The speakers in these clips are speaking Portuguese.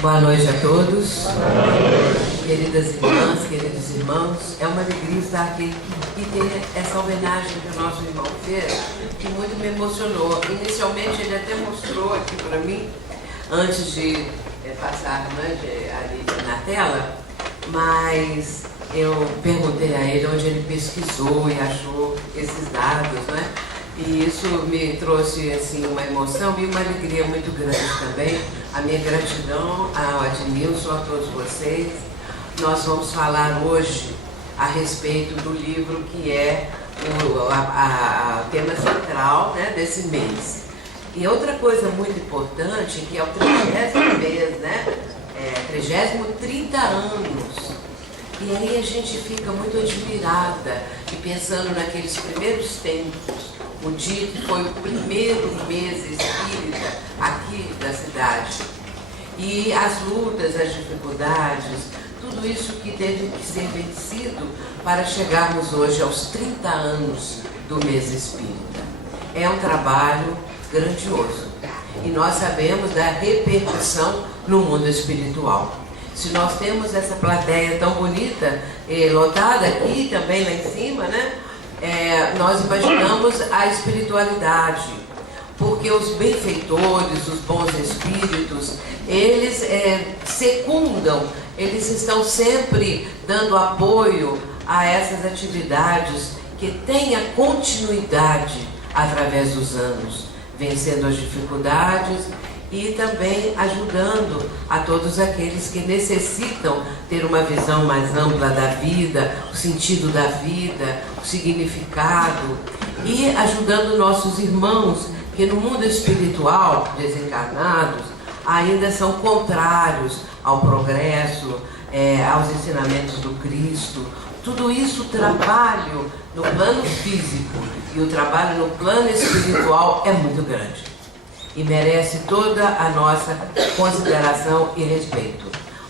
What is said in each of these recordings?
Boa noite a todos. Queridas irmãs, queridos irmãos, é uma alegria estar aqui e ter essa homenagem do nosso irmão Feira, que muito me emocionou. Inicialmente ele até mostrou aqui para mim, antes de passar ali na tela, mas eu perguntei a ele onde ele pesquisou e achou esses dados, né? E isso me trouxe assim, uma emoção e uma alegria muito grande também. A minha gratidão ao Admilson, a todos vocês. Nós vamos falar hoje a respeito do livro que é o tema central, né, desse mês. E outra coisa muito importante, que é o 30º mês, né? 30 anos. E aí a gente fica muito admirada e pensando naqueles primeiros tempos, o dia que foi o primeiro mês espírita aqui da cidade. E as lutas, as dificuldades, tudo isso que teve que ser vencido para chegarmos hoje aos 30 anos do mês espírita. É um trabalho grandioso. E nós sabemos da repercussão no mundo espiritual. Se nós temos essa plateia tão bonita, lotada aqui também lá em cima, né? Nós imaginamos a espiritualidade, porque os benfeitores, os bons espíritos, eles secundam, eles estão sempre dando apoio a essas atividades que têm a continuidade através dos anos, vencendo as dificuldades e também ajudando a todos aqueles que necessitam ter uma visão mais ampla da vida, o sentido da vida, o significado, e ajudando nossos irmãos que no mundo espiritual, desencarnados, ainda são contrários ao progresso, aos ensinamentos do Cristo. Tudo isso, o trabalho no plano físico e o trabalho no plano espiritual é muito grande. E merece toda a nossa consideração e respeito,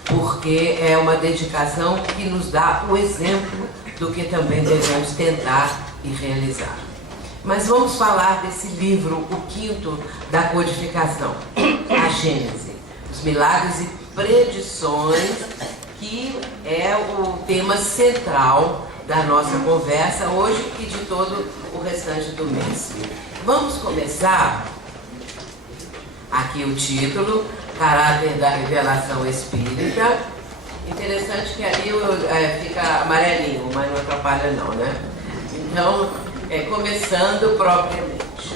porque é uma dedicação que nos dá o exemplo do que também devemos tentar e realizar. Mas vamos falar desse livro, o 5º da codificação, a Gênese, os milagres e predições, que é o tema central da nossa conversa hoje e de todo o restante do mês. Vamos começar. Aqui o título, Caráter da Revelação Espírita. Interessante que ali fica amarelinho, mas não atrapalha não, né? Então, começando propriamente.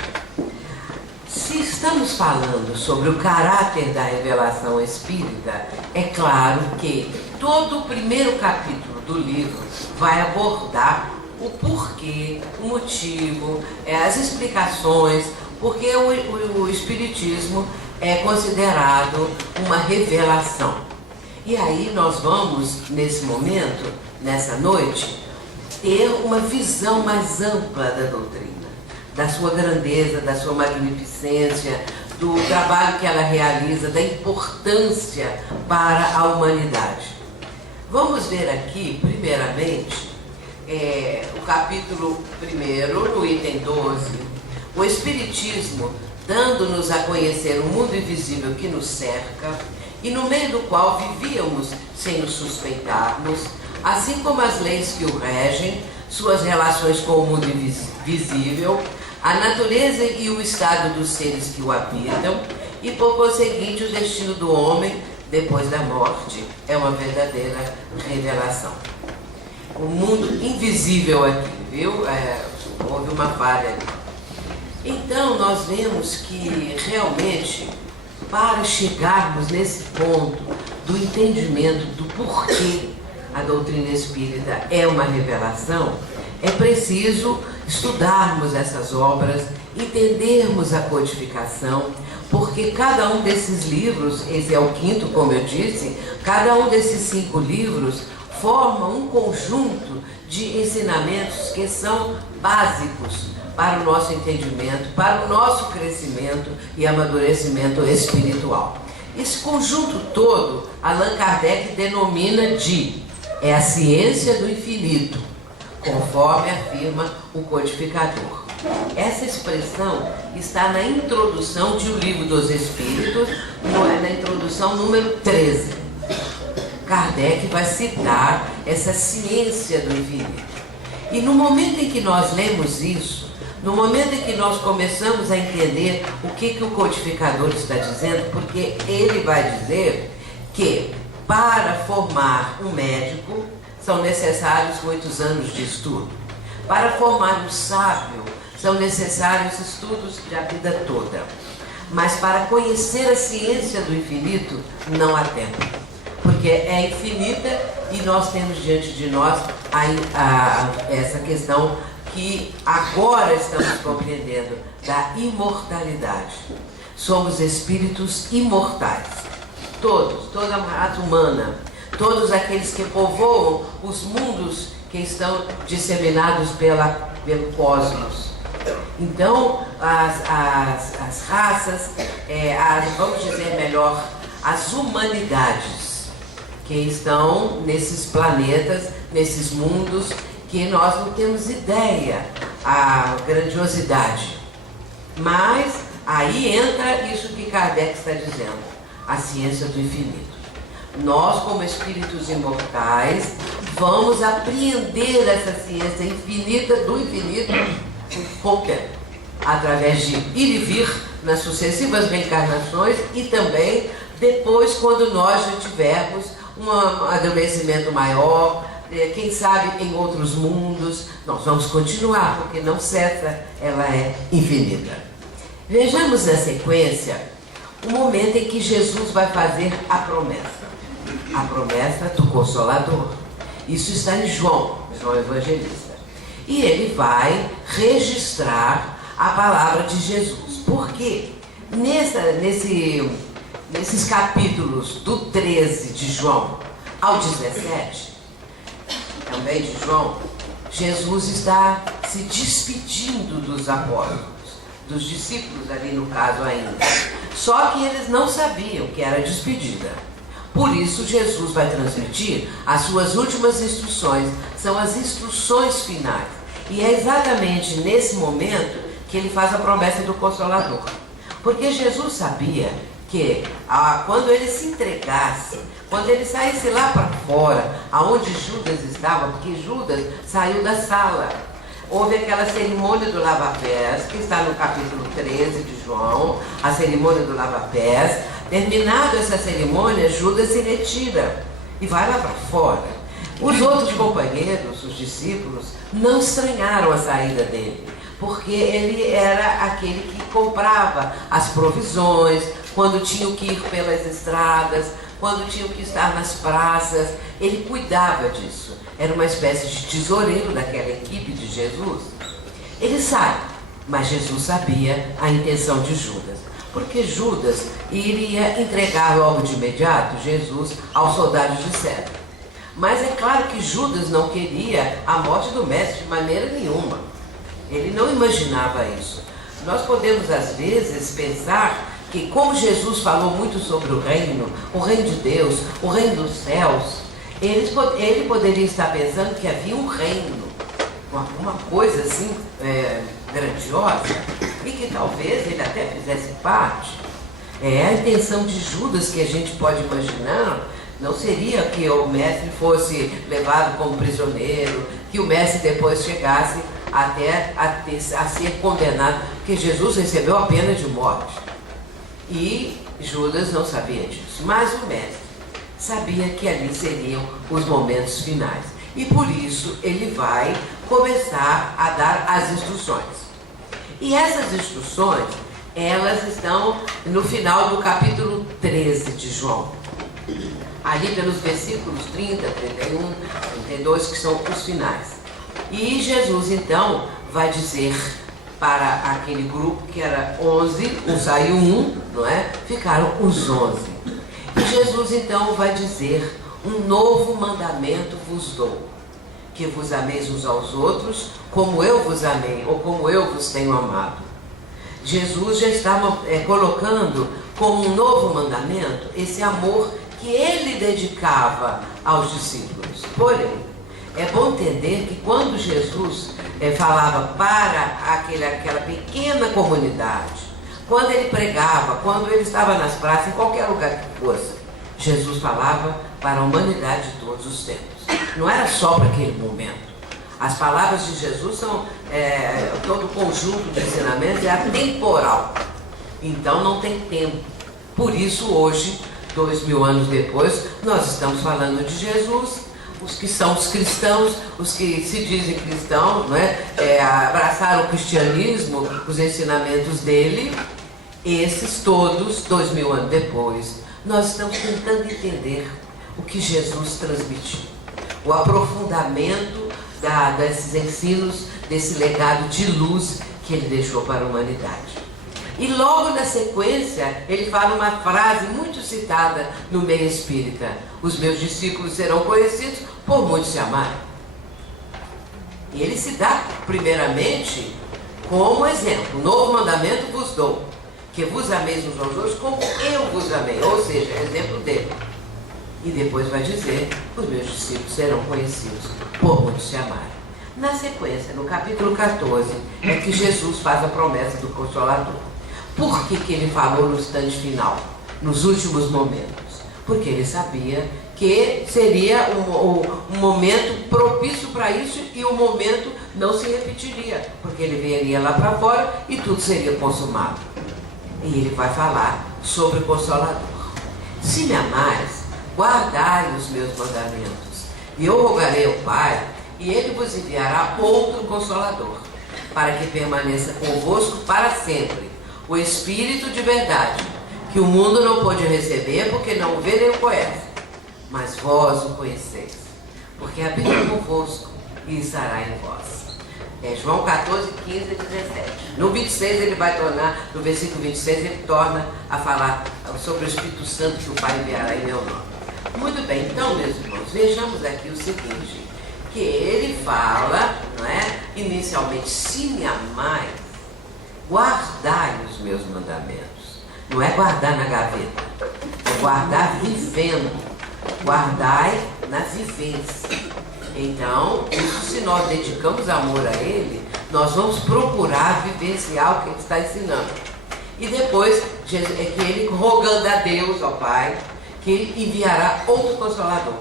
Se estamos falando sobre o caráter da revelação espírita, é claro que todo o primeiro capítulo do livro vai abordar o porquê, o motivo, as explicações, porque o Espiritismo é considerado uma revelação. E aí nós vamos, nesse momento, nessa noite, ter uma visão mais ampla da doutrina, da sua grandeza, da sua magnificência, do trabalho que ela realiza, da importância para a humanidade. Vamos ver aqui, primeiramente, o capítulo 1, no item 12, o Espiritismo dando-nos a conhecer o mundo invisível que nos cerca e no meio do qual vivíamos sem nos suspeitarmos, assim como as leis que o regem, suas relações com o mundo invisível, a natureza e o estado dos seres que o habitam e, por conseguinte, o destino do homem depois da morte. É uma verdadeira revelação. O mundo invisível aqui, viu? Houve uma falha ali. Então, nós vemos que, realmente, para chegarmos nesse ponto do entendimento do porquê a doutrina espírita é uma revelação, é preciso estudarmos essas obras, entendermos a codificação, porque cada um desses livros, esse é o 5º, como eu disse, cada um desses 5 livros forma um conjunto de ensinamentos que são básicos para o nosso entendimento, para o nosso crescimento e amadurecimento espiritual. Esse conjunto todo, Allan Kardec denomina de a ciência do infinito, conforme afirma o codificador. Essa expressão está na introdução de O Livro dos Espíritos, na introdução número 13. Kardec vai citar essa ciência do infinito. E no momento em que nós lemos isso, no momento em que nós começamos a entender o que o codificador está dizendo, porque ele vai dizer que para formar um médico são necessários muitos anos de estudo. Para formar um sábio são necessários estudos da vida toda. Mas para conhecer a ciência do infinito não há tempo. Porque é infinita e nós temos diante de nós essa questão que agora estamos compreendendo, da imortalidade. Somos espíritos imortais. Todos, toda a raça humana, todos aqueles que povoam os mundos que estão disseminados pelo cosmos. Então, as raças, vamos dizer melhor, as humanidades que estão nesses planetas, nesses mundos, que nós não temos ideia a grandiosidade. Mas aí entra isso que Kardec está dizendo, a ciência do infinito. Nós, como espíritos imortais, vamos apreender essa ciência infinita do infinito com o tempo, através de ir e vir nas sucessivas reencarnações e também depois, quando nós já tivermos um amadurecimento maior, quem sabe em outros mundos, nós vamos continuar, porque não cessa, ela é infinita. Vejamos na sequência o momento em que Jesus vai fazer a promessa do Consolador. Isso está em João Evangelista. E ele vai registrar a palavra de Jesus. Por quê? Nesses capítulos do 13 de João ao 17, também de João, Jesus está se despedindo dos apóstolos, dos discípulos ali no caso ainda. Só que eles não sabiam que era despedida. Por isso Jesus vai transmitir as suas últimas instruções, são as instruções finais. E é exatamente nesse momento que ele faz a promessa do Consolador. Porque Jesus sabia que quando ele se entregasse, quando ele saísse lá para fora, aonde Judas estava, porque Judas saiu da sala, houve aquela cerimônia do lava-pés, que está no capítulo 13 de João, a cerimônia do lava-pés. Terminada essa cerimônia, Judas se retira e vai lá para fora. Os outros companheiros, os discípulos, não estranharam a saída dele, porque ele era aquele que comprava as provisões, quando tinham que ir pelas estradas, quando tinham que estar nas praças, ele cuidava disso. Era uma espécie de tesoureiro daquela equipe de Jesus. Ele sabe, mas Jesus sabia a intenção de Judas, porque Judas iria entregar logo de imediato Jesus aos soldados de César. Mas é claro que Judas não queria a morte do mestre de maneira nenhuma. Ele não imaginava isso. Nós podemos às vezes pensar que, como Jesus falou muito sobre o reino de Deus, o reino dos céus, ele poderia estar pensando que havia um reino, uma coisa assim grandiosa, e que talvez ele até fizesse parte. A intenção de Judas que a gente pode imaginar não seria que o mestre fosse levado como prisioneiro, que o mestre depois chegasse até a ser condenado, porque Jesus recebeu a pena de morte. E Judas não sabia disso, mas o mestre sabia que ali seriam os momentos finais. E por isso ele vai começar a dar as instruções. E essas instruções, elas estão no final do capítulo 13 de João. Ali pelos versículos 30, 31, 32, que são os finais. E Jesus então vai dizer para aquele grupo que era 11, saiu um, não é? Ficaram os 11. E Jesus então vai dizer: um novo mandamento vos dou, que vos ameis uns aos outros, como eu vos amei, ou como eu vos tenho amado. Jesus já estava colocando como um novo mandamento esse amor que ele dedicava aos discípulos. Porém, é bom entender que quando Jesus falava para aquela pequena comunidade, Quando ele pregava, quando ele estava nas praças, em qualquer lugar que fosse, Jesus falava para a humanidade de todos os tempos. Não era só para aquele momento. As palavras de Jesus são, todo o conjunto de ensinamentos é atemporal. Então não tem tempo. Por isso hoje, 2000 anos depois, nós estamos falando de Jesus. Os que são os cristãos, os que se dizem cristãos, abraçaram o cristianismo, os ensinamentos dele, esses todos, 2000 anos depois, nós estamos tentando entender o que Jesus transmitiu, o aprofundamento desses ensinos, desse legado de luz que ele deixou para a humanidade. E logo na sequência, ele fala uma frase muito citada no meio espírita: os meus discípulos serão conhecidos por muitos se amarem. E ele se dá, primeiramente, como exemplo: novo mandamento vos dou, que vos ameis uns aos outros como eu vos amei. Ou seja, é exemplo dele. E depois vai dizer: os meus discípulos serão conhecidos por muitos se amarem. Na sequência, no capítulo 14, é que Jesus faz a promessa do Consolador. Por que ele falou no instante final, nos últimos momentos? Porque ele sabia que seria um momento propício para isso, e o momento não se repetiria, porque ele viria lá para fora e tudo seria consumado. E ele vai falar sobre o Consolador. Se me amares, guardai os meus mandamentos, e eu rogarei ao Pai, e ele vos enviará outro Consolador, para que permaneça convosco para sempre, o Espírito de verdade, que o mundo não pôde receber, porque não o vê nem o conhece, mas vós o conheceis, porque habita convosco e estará em vós. João 14, 15 e 17. No 26 ele vai tornar, no versículo 26 ele torna a falar sobre o Espírito Santo que o Pai enviará em meu nome. Muito bem, então, meus irmãos, vejamos aqui o seguinte, que ele fala, inicialmente: se me amais, guardai os meus mandamentos. Não é guardar na gaveta, é guardar vivendo. Guardai na vivência. Então, isso, se nós dedicamos amor a ele, nós vamos procurar vivenciar o que ele está ensinando. E depois, é que ele, rogando a Deus, ao Pai, que ele enviará outro Consolador.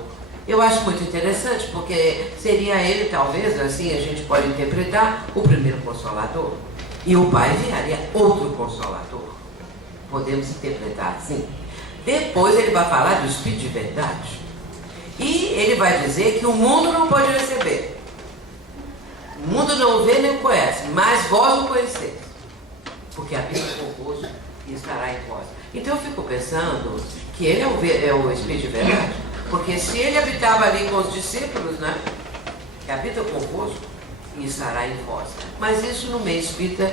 Eu acho muito interessante, porque seria ele, talvez, assim a gente pode interpretar, o primeiro Consolador. E o Pai enviaria outro Consolador. Podemos interpretar assim. Depois ele vai falar do Espírito de verdade. E ele vai dizer que o mundo não pode receber. O mundo não vê nem conhece, mas vós o conheceis, porque habita convosco e estará em vós. Então eu fico pensando que ele é o Espírito de verdade, porque se ele habitava ali com os discípulos, que habita convosco e estará em vós. Mas isso no meio espírita,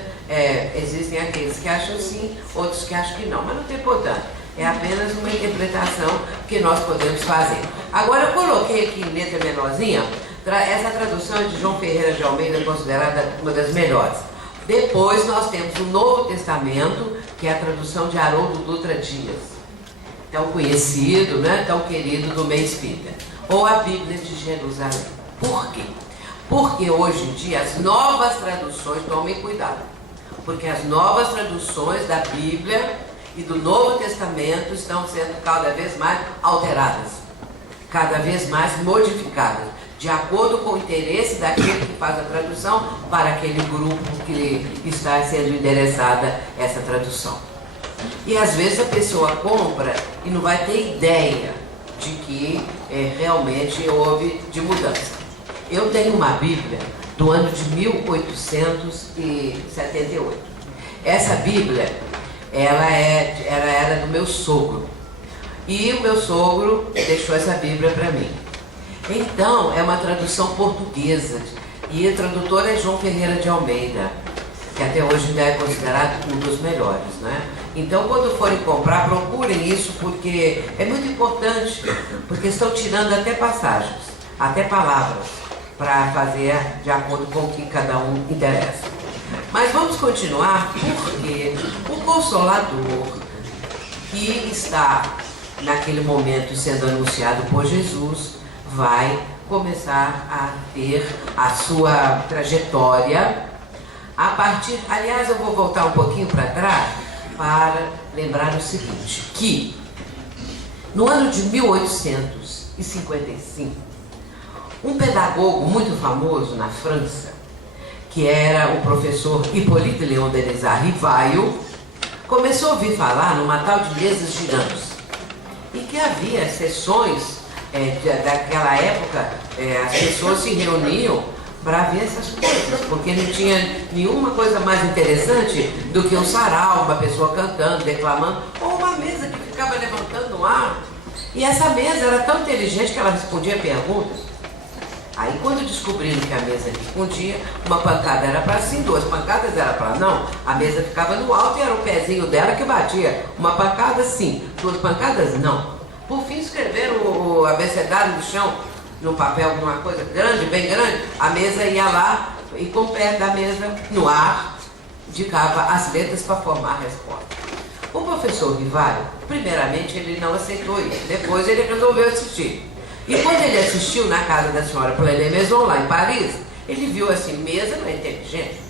existem aqueles que acham sim, outros que acham que não, mas não tem importância. É apenas uma interpretação que nós podemos fazer. Agora eu coloquei aqui em letra menorzinha, essa tradução é de João Ferreira de Almeida, considerada uma das melhores. Depois nós temos o Novo Testamento, que é a tradução de Haroldo Dutra Dias, tão conhecido, tão querido do meio espírita. Ou a Bíblia de Jerusalém. Por quê? Porque hoje em dia as novas traduções, tomem cuidado, porque as novas traduções da Bíblia e do Novo Testamento estão sendo cada vez mais alteradas, cada vez mais modificadas, de acordo com o interesse daquele que faz a tradução para aquele grupo que está sendo endereçada essa tradução. E às vezes a pessoa compra e não vai ter ideia de que realmente houve de mudança. Eu tenho uma Bíblia do ano de 1878. Essa Bíblia, ela era do meu sogro. E o meu sogro deixou essa Bíblia para mim. Então, é uma tradução portuguesa. E o tradutor é João Ferreira de Almeida, que até hoje ainda é considerado um dos melhores, Então, quando forem comprar, procurem isso, porque é muito importante, porque estão tirando até passagens, até palavras, para fazer de acordo com o que cada um interessa. Mas vamos continuar, porque o Consolador, que está naquele momento sendo anunciado por Jesus, vai começar a ter a sua trajetória a partir... Aliás, eu vou voltar um pouquinho para trás, para lembrar o seguinte, que no ano de 1855, um pedagogo muito famoso na França, que era o professor Hippolyte Léon Delézard Rivail, começou a ouvir falar numa tal de mesas girantes, e que havia sessões daquela época, as pessoas se reuniam para ver essas coisas, porque não tinha nenhuma coisa mais interessante do que um sarau, uma pessoa cantando, declamando, ou uma mesa que ficava levantando no ar. E essa mesa era tão inteligente que ela respondia perguntas. Aí quando descobriram que a mesa respondia, uma pancada era para sim, 2 pancadas era para não, a mesa ficava no alto e era o pezinho dela que batia. Uma pancada sim, 2 pancadas não. Por fim escreveram o abecedário no chão, num papel, numa coisa grande, bem grande, a mesa ia lá e com o pé da mesa no ar, indicava as letras para formar a resposta. O professor Rivail, primeiramente ele não aceitou isso, depois ele resolveu assistir. E quando ele assistiu na casa da senhora Pleyel-Maison, lá em Paris, ele viu assim, mesa não é inteligente.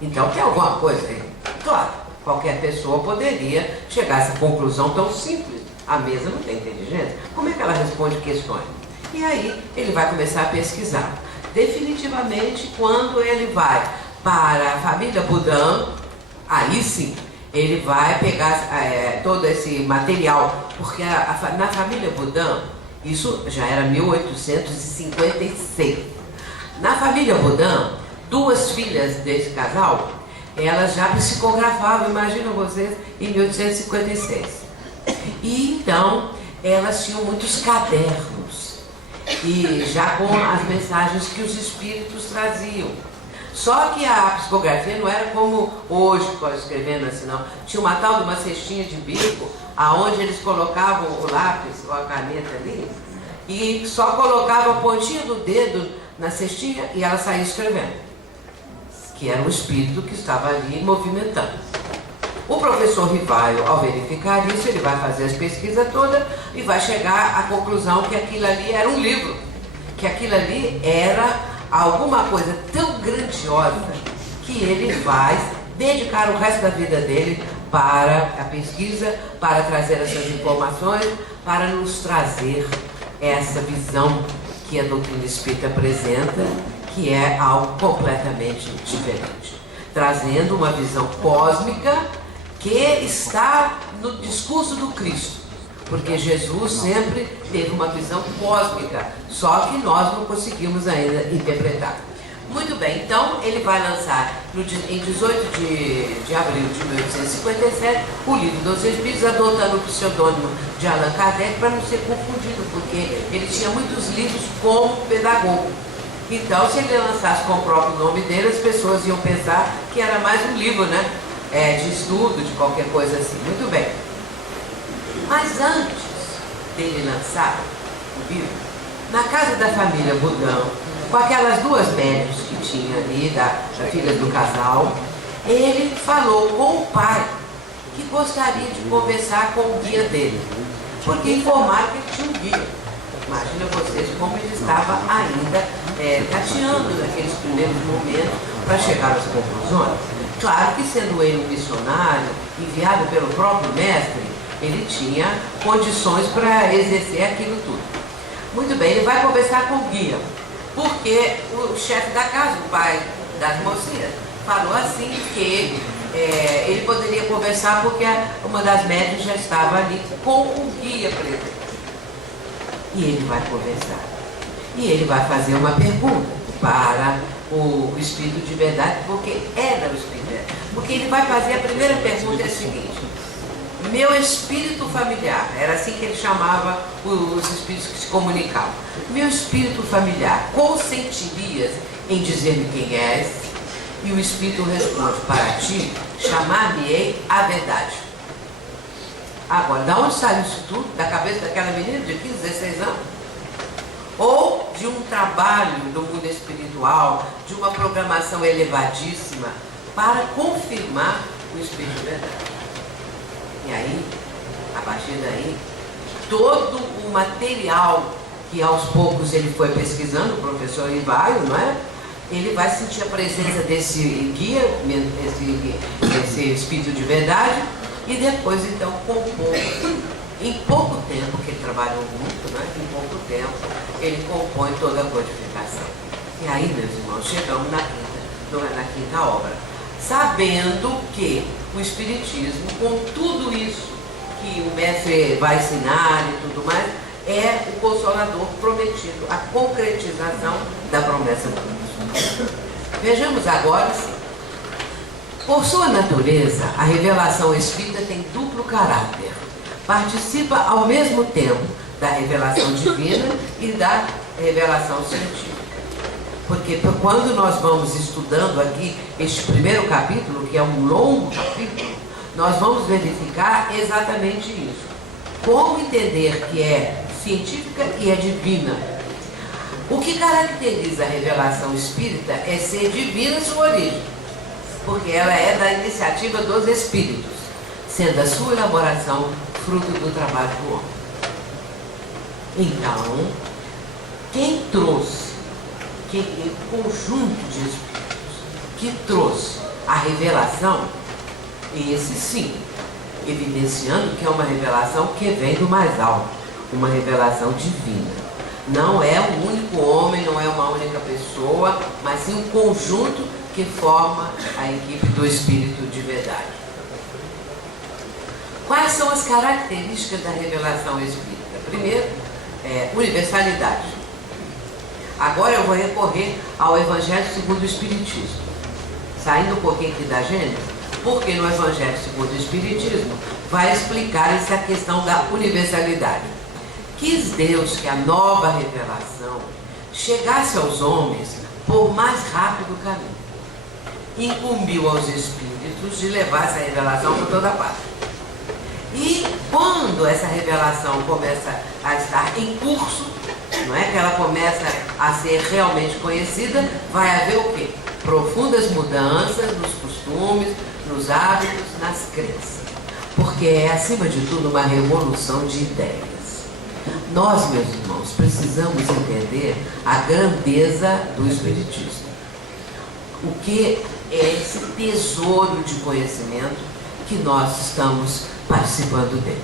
Então tem alguma coisa aí. Claro, qualquer pessoa poderia chegar a essa conclusão tão simples. A mesa não tem inteligência. Como é que ela responde questões? E aí ele vai começar a pesquisar. Definitivamente, quando ele vai para a família Boudin, aí sim, ele vai pegar todo esse material, porque na família Boudin, isso já era 1856. Na família Boudin, 2 filhas desse casal, elas já psicografavam, imaginam vocês, em 1856. E então, elas tinham muitos cadernos, e já com as mensagens que os espíritos traziam. Só que a psicografia não era como hoje, escrevendo assim, não. Tinha uma tal de uma cestinha de bico, aonde eles colocavam o lápis ou a caneta ali, e só colocavam a pontinha do dedo na cestinha e ela saía escrevendo, que era o espírito que estava ali movimentando. O professor Rivail, ao verificar isso, ele vai fazer as pesquisas todas e vai chegar à conclusão que aquilo ali era um livro, que aquilo ali era alguma coisa tão grandiosa que ele vai dedicar o resto da vida dele para a pesquisa, para trazer essas informações, para nos trazer essa visão que a doutrina espírita apresenta, que é algo completamente diferente, trazendo uma visão cósmica que está no discurso do Cristo, porque Jesus sempre teve uma visão cósmica, só que nós não conseguimos ainda interpretar. Muito bem, então ele vai lançar em 18 de abril de 1857 o Livro dos Espíritos, adotando o pseudônimo de Allan Kardec para não ser confundido, porque ele tinha muitos livros como pedagogo. Então, se ele lançasse com o próprio nome dele, as pessoas iam pensar que era mais um livro, né? De estudo, de qualquer coisa assim. Muito bem. Mas antes dele lançar o livro, na casa da família Boudin, com aquelas 2 médias que tinha ali, da filha do casal, ele falou com o pai que gostaria de conversar com o guia dele, porque informaram que ele tinha um guia. Imagina vocês como ele estava ainda tateando naqueles primeiros momentos para chegar às conclusões. Claro que, sendo ele um missionário, enviado pelo próprio mestre, ele tinha condições para exercer aquilo tudo. Muito bem, ele vai conversar com o guia, porque o chefe da casa, o pai das mocinhas, falou assim que ele poderia conversar porque uma das médias já estava ali com o guia presente. E ele vai conversar. E ele vai fazer uma pergunta para o Espírito de Verdade, porque era o Espírito de Verdade. Porque ele vai fazer a primeira pergunta é a seguinte: meu espírito familiar, era assim que ele chamava os espíritos que se comunicavam. Meu espírito familiar, consentirias em dizer-me quem és? E o espírito responde: para ti, chamar-me-ei a verdade. Agora, de onde saiu isso tudo? Da cabeça daquela menina de 15, 16 anos? Ou de um trabalho do mundo espiritual, de uma programação elevadíssima, para confirmar o Espírito de Verdade? E aí, a partir daí, todo o material que aos poucos ele foi pesquisando, o professor Rivail, não é? Ele vai sentir a presença desse guia, esse Espírito de Verdade, e depois então compôs, em pouco tempo, que ele trabalhou muito, né? Em pouco tempo, ele compõe toda a codificação. E aí, meus irmãos, chegamos na quinta obra, sabendo que o Espiritismo, com tudo isso que o mestre vai ensinar e tudo mais, é o Consolador prometido, a concretização da promessa do Cristo. Vejamos agora, sim. Por sua natureza, a revelação espírita tem duplo caráter. Participa ao mesmo tempo da revelação divina e da revelação científica. Porque quando nós vamos estudando aqui este primeiro capítulo, que é um longo capítulo, nós vamos verificar exatamente isso. Como entender que é científica e é divina. O que caracteriza a revelação espírita é ser divina em sua origem, porque ela é da iniciativa dos espíritos, sendo a sua elaboração fruto do trabalho do homem. Então, quem trouxe, o conjunto de espíritos que trouxe a revelação, esse sim, evidenciando que é uma revelação que vem do mais alto, uma revelação divina. Não é um único homem, não é uma única pessoa, mas sim um conjunto que forma a equipe do Espírito de verdade. Quais são as características da revelação espírita? Primeiro, universalidade. Agora eu vou recorrer ao Evangelho segundo o Espiritismo. Saindo um pouquinho aqui da Gênesis, porque no Evangelho segundo o Espiritismo vai explicar essa questão da universalidade. Quis Deus que a nova revelação chegasse aos homens por mais rápido caminho. Incumbiu aos espíritos de levar essa revelação por toda parte. E quando essa revelação começa a estar em curso, não é que ela começa a ser realmente conhecida, vai haver o quê? Profundas mudanças nos costumes, nos hábitos, nas crenças. Porque é, acima de tudo, uma revolução de ideias. Nós, meus irmãos, precisamos entender a grandeza do Espiritismo. O que é esse tesouro de conhecimento que nós estamos participando dele.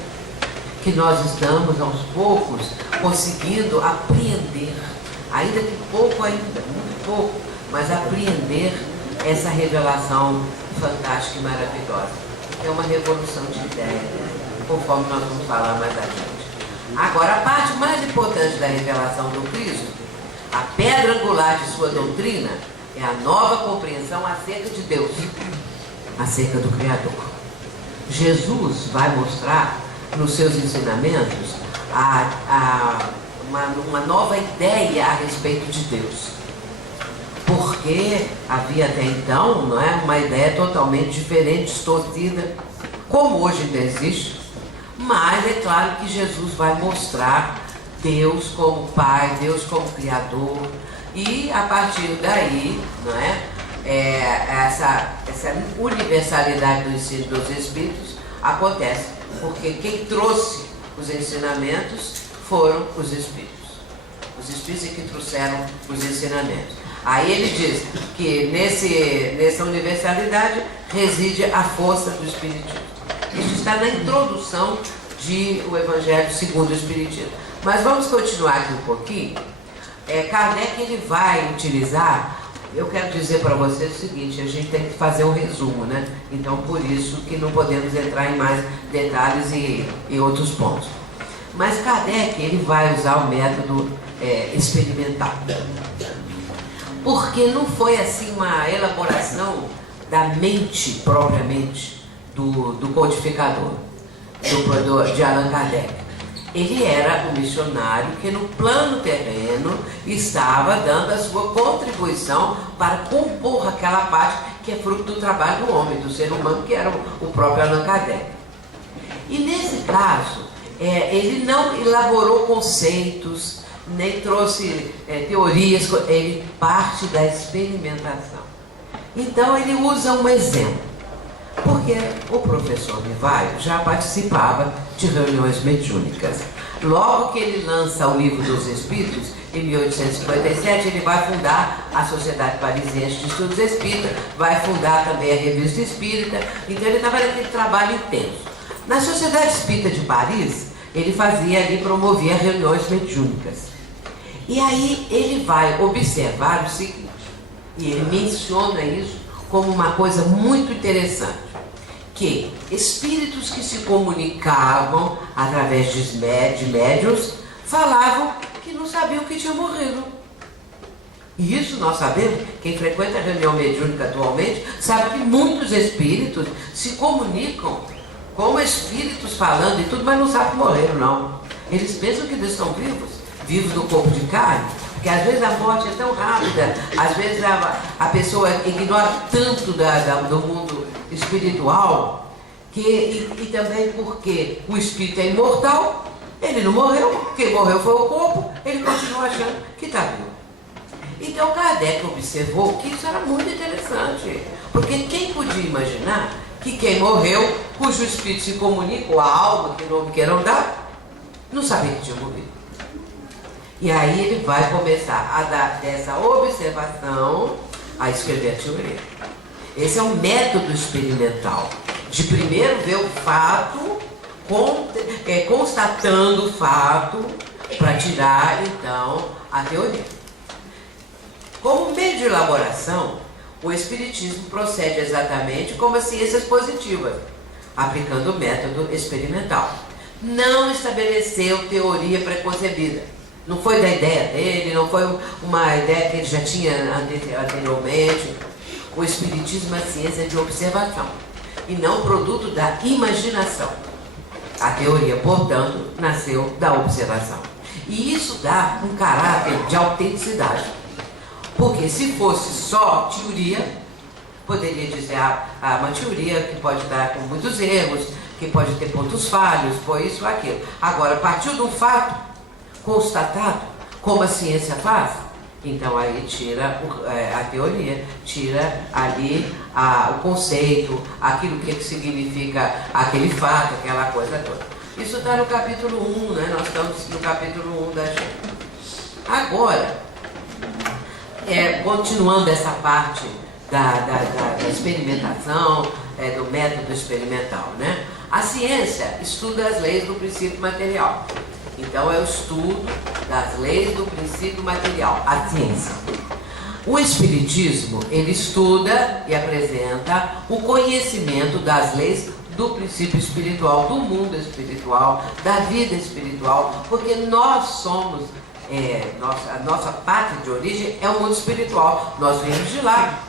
Que nós estamos, aos poucos, conseguindo apreender, ainda que pouco ainda, muito pouco, mas apreender essa revelação fantástica e maravilhosa. É uma revolução de ideias, conforme nós vamos falar mais adiante. Agora, a parte mais importante da revelação do Cristo, a pedra angular de sua doutrina, é a nova compreensão acerca de Deus, acerca do Criador. Jesus vai mostrar nos seus ensinamentos uma nova ideia a respeito de Deus. Porque havia até então, não é, uma ideia totalmente diferente, distorcida, como hoje ainda existe. Mas é claro que Jesus vai mostrar Deus como Pai, Deus como Criador. E a partir daí, não é, essa universalidade do ensino dos Espíritos acontece. Porque quem trouxe os ensinamentos foram os Espíritos. Os Espíritos é que trouxeram os ensinamentos. Aí ele diz que nessa universalidade reside a força do Espiritismo. Isso está na introdução do Evangelho segundo o Espiritismo. Mas vamos continuar aqui um pouquinho. Kardec ele vai utilizar, eu quero dizer para vocês o seguinte, a gente tem que fazer um resumo, né? Então por isso que não podemos entrar em mais detalhes e outros pontos. Mas Kardec ele vai usar o método experimental. Porque não foi assim uma elaboração da mente propriamente do codificador, de Allan Kardec. Ele era um missionário que no plano terreno estava dando a sua contribuição para compor aquela parte que é fruto do trabalho do homem, do ser humano, que era o próprio Allan Kardec. E nesse caso, ele não elaborou conceitos, nem trouxe teorias, ele parte da experimentação. Então ele usa um exemplo. Porque o professor Rivaio já participava de reuniões mediúnicas. Logo que ele lança o Livro dos Espíritos, em 1857, ele vai fundar a Sociedade Parisiense de Estudos Espíritas, vai fundar também a Revista Espírita, então ele estava naquele trabalho intenso. Na Sociedade Espírita de Paris, ele fazia ali, promovia reuniões mediúnicas. E aí ele vai observar o seguinte, e ele menciona isso como uma coisa muito interessante, que espíritos que se comunicavam através de médiuns falavam que não sabiam que tinham morrido. E isso nós sabemos, quem frequenta a reunião mediúnica atualmente, sabe que muitos espíritos se comunicam como espíritos falando e tudo, mas não sabem que morreram, não. Eles pensam que eles estão vivos no corpo de carne, porque às vezes a morte é tão rápida, às vezes a pessoa ignora tanto do mundo espiritual, e também porque o espírito é imortal, ele não morreu, quem morreu foi o corpo, ele continua achando que está vivo. Então Kardec observou que isso era muito interessante, porque quem podia imaginar que quem morreu, cujo espírito se comunica, ou a alma, que nome queiram dar, não sabia que tinha morrido. E aí ele vai começar a dar dessa observação a escrever a teoria. Esse é um método experimental, de primeiro ver o fato, constatando o fato, para tirar então a teoria. Como meio de elaboração, o Espiritismo procede exatamente como as ciências positivas, aplicando o método experimental. Não estabeleceu teoria preconcebida. Não foi da ideia dele, não foi uma ideia que ele já tinha anteriormente. O Espiritismo é ciência de observação e não produto da imaginação. A teoria, portanto, nasceu da observação. E isso dá um caráter de autenticidade. Porque se fosse só teoria, poderia dizer uma teoria que pode estar com muitos erros, que pode ter pontos falhos, foi isso ou aquilo. Agora, partiu de um fato constatado, como a ciência faz, então aí tira a teoria, tira ali o conceito, aquilo que significa aquele fato, aquela coisa toda. Isso está no capítulo 1, né? Nós estamos no capítulo 1 da gente. Agora, continuando essa parte da experimentação, do método experimental, né? A ciência estuda as leis do princípio material. Então é o estudo das leis do princípio material, a ciência. O Espiritismo, ele estuda e apresenta o conhecimento das leis do princípio espiritual, do mundo espiritual, da vida espiritual, porque nós somos, a nossa pátria de origem é o mundo espiritual, nós viemos de lá,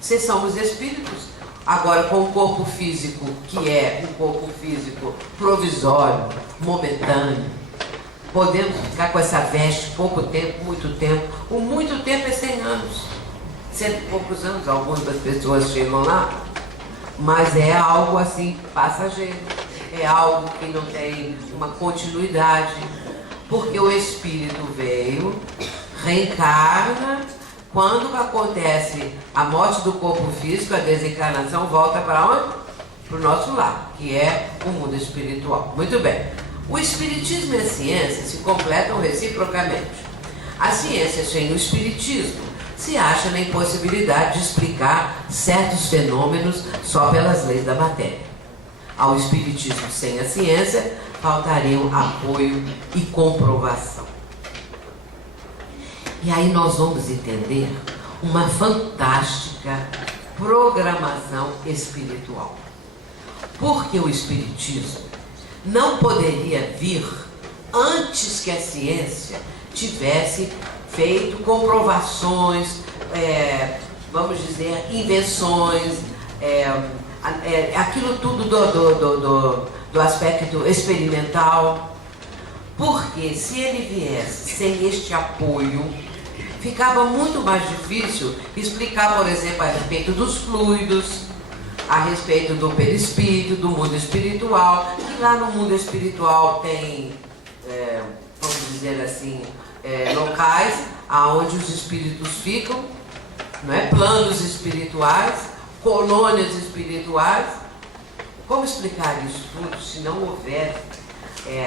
vocês somos espíritos. Agora, com o corpo físico, que é um corpo físico provisório, momentâneo, podemos ficar com essa veste pouco tempo, muito tempo. O muito tempo é 100 anos, 100 e poucos anos, algumas das pessoas chegam lá, mas é algo assim passageiro, é algo que não tem uma continuidade, porque o espírito veio, reencarna, quando acontece a morte do corpo físico, a desencarnação volta para onde? Para o nosso lar, que é o mundo espiritual. Muito bem. O Espiritismo e a ciência se completam reciprocamente. A ciência sem o Espiritismo se acha na impossibilidade de explicar certos fenômenos só pelas leis da matéria. Ao Espiritismo sem a ciência, faltariam apoio e comprovação. E aí nós vamos entender uma fantástica programação espiritual. Porque o Espiritismo não poderia vir antes que a ciência tivesse feito comprovações, vamos dizer, invenções, aquilo tudo do aspecto experimental. Porque se ele viesse sem este apoio, ficava muito mais difícil explicar, por exemplo, a respeito dos fluidos, a respeito do perispírito, do mundo espiritual, que lá no mundo espiritual tem, vamos dizer assim, locais aonde os espíritos ficam, não é? Planos espirituais, colônias espirituais. Como explicar isso tudo se não houver